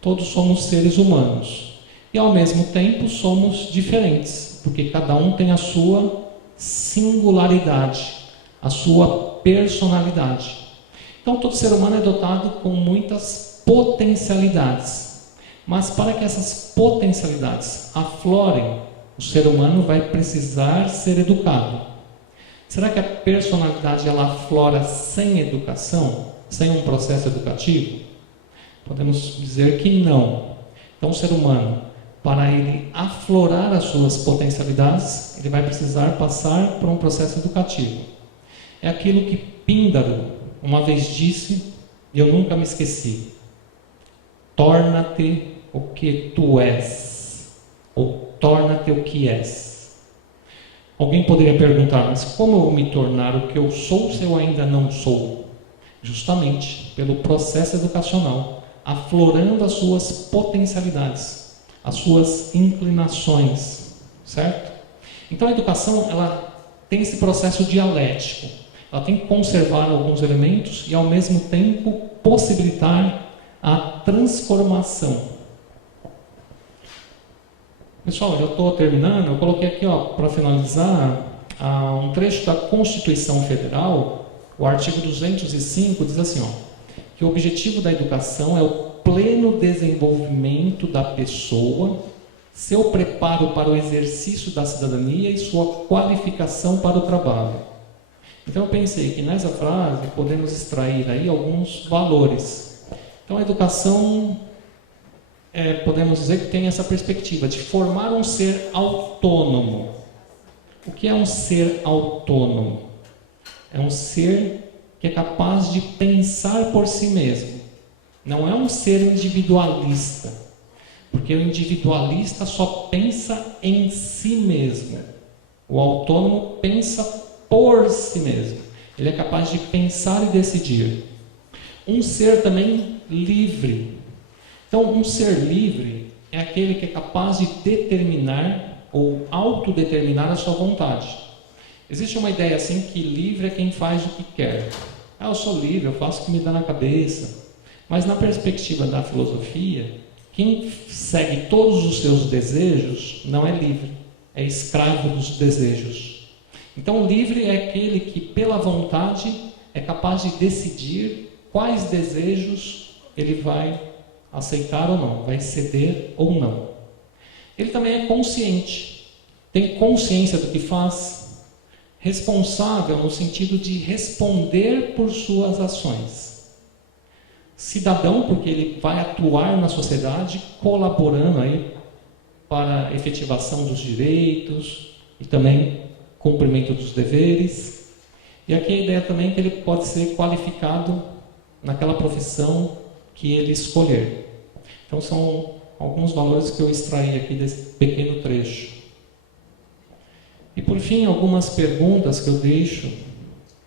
Todos somos seres humanos. E ao mesmo tempo somos diferentes, porque cada um tem a sua singularidade, a sua personalidade. Então todo ser humano é dotado com muitas potencialidades. Mas para que essas potencialidades aflorem, o ser humano vai precisar ser educado. Será que a personalidade ela aflora sem educação, sem um processo educativo? Podemos dizer que não. Então o ser humano, para ele aflorar as suas potencialidades, ele vai precisar passar por um processo educativo. É aquilo que Píndaro uma vez disse, e eu nunca me esqueci: torna-te o que tu és, ou torna-te o que és. Alguém poderia perguntar, mas como eu vou me tornar o que eu sou se eu ainda não sou? Justamente pelo processo educacional, aflorando as suas potencialidades, as suas inclinações, certo? Então a educação, ela tem esse processo dialético. Ela tem que conservar alguns elementos e ao mesmo tempo possibilitar a transformação. Pessoal, já estou terminando. Eu coloquei aqui, para finalizar, um trecho da Constituição Federal. O artigo 205 diz assim, que o objetivo da educação é o pleno desenvolvimento da pessoa, seu preparo para o exercício da cidadania e sua qualificação para o trabalho. Então eu pensei que nessa frase podemos extrair aí alguns valores. Então a educação, podemos dizer que tem essa perspectiva de formar um ser autônomo. O que é um ser autônomo? É um ser que é capaz de pensar por si mesmo. Não é um ser individualista, porque o individualista só pensa em si mesmo. O autônomo pensa por si mesmo. Ele é capaz de pensar e decidir. Um ser também livre. Então, um ser livre é aquele que é capaz de determinar ou autodeterminar a sua vontade. Existe uma ideia assim que livre é quem faz o que quer. Eu sou livre, eu faço o que me dá na cabeça. Mas na perspectiva da filosofia, quem segue todos os seus desejos não é livre, é escravo dos desejos. Então livre é aquele que pela vontade é capaz de decidir quais desejos ele vai aceitar ou não, vai ceder ou não. Ele também é consciente, tem consciência do que faz, responsável no sentido de responder por suas ações. Cidadão, porque ele vai atuar na sociedade, colaborando aí para a efetivação dos direitos e também cumprimento dos deveres. E aqui a ideia também é que ele pode ser qualificado naquela profissão que ele escolher. Então são alguns valores que eu extraí aqui desse pequeno trecho. E por fim, algumas perguntas que eu deixo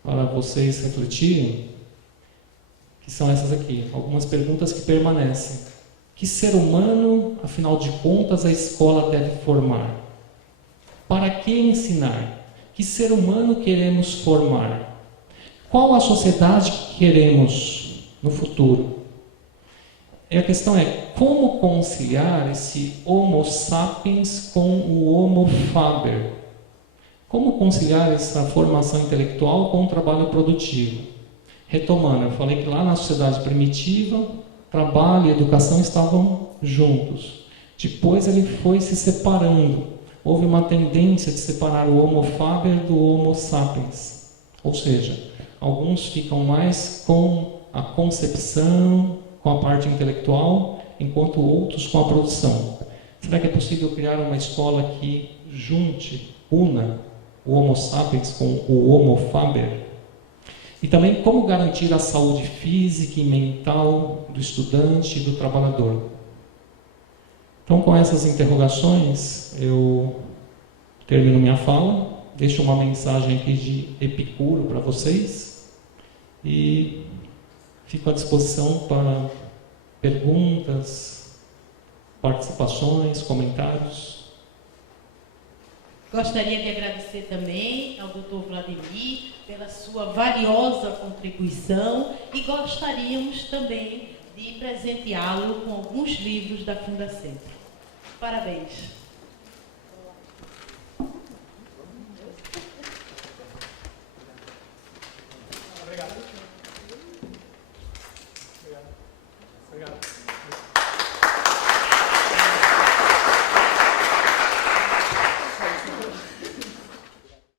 para vocês refletirem, que são essas aqui, algumas perguntas que permanecem. Que ser humano, afinal de contas, a escola deve formar? Para que ensinar? Que ser humano queremos formar? Qual a sociedade que queremos no futuro? E a questão é, como conciliar esse Homo sapiens com o Homo faber? Como conciliar essa formação intelectual com o trabalho produtivo? Retomando, eu falei que lá na sociedade primitiva, trabalho e educação estavam juntos. Depois ele foi se separando. Houve uma tendência de separar o Homo faber do Homo sapiens. Ou seja, alguns ficam mais com a concepção, com a parte intelectual, enquanto outros com a produção. Será que é possível criar uma escola que una o Homo sapiens com o Homo faber? E também como garantir a saúde física e mental do estudante e do trabalhador. Então, com essas interrogações, eu termino minha fala, deixo uma mensagem aqui de Epicuro para vocês e fico à disposição para perguntas, participações, comentários. Gostaria de agradecer também ao Dr. Vladimir pela sua valiosa contribuição e gostaríamos também de presenteá-lo com alguns livros da Fundacentro. Parabéns. Obrigado.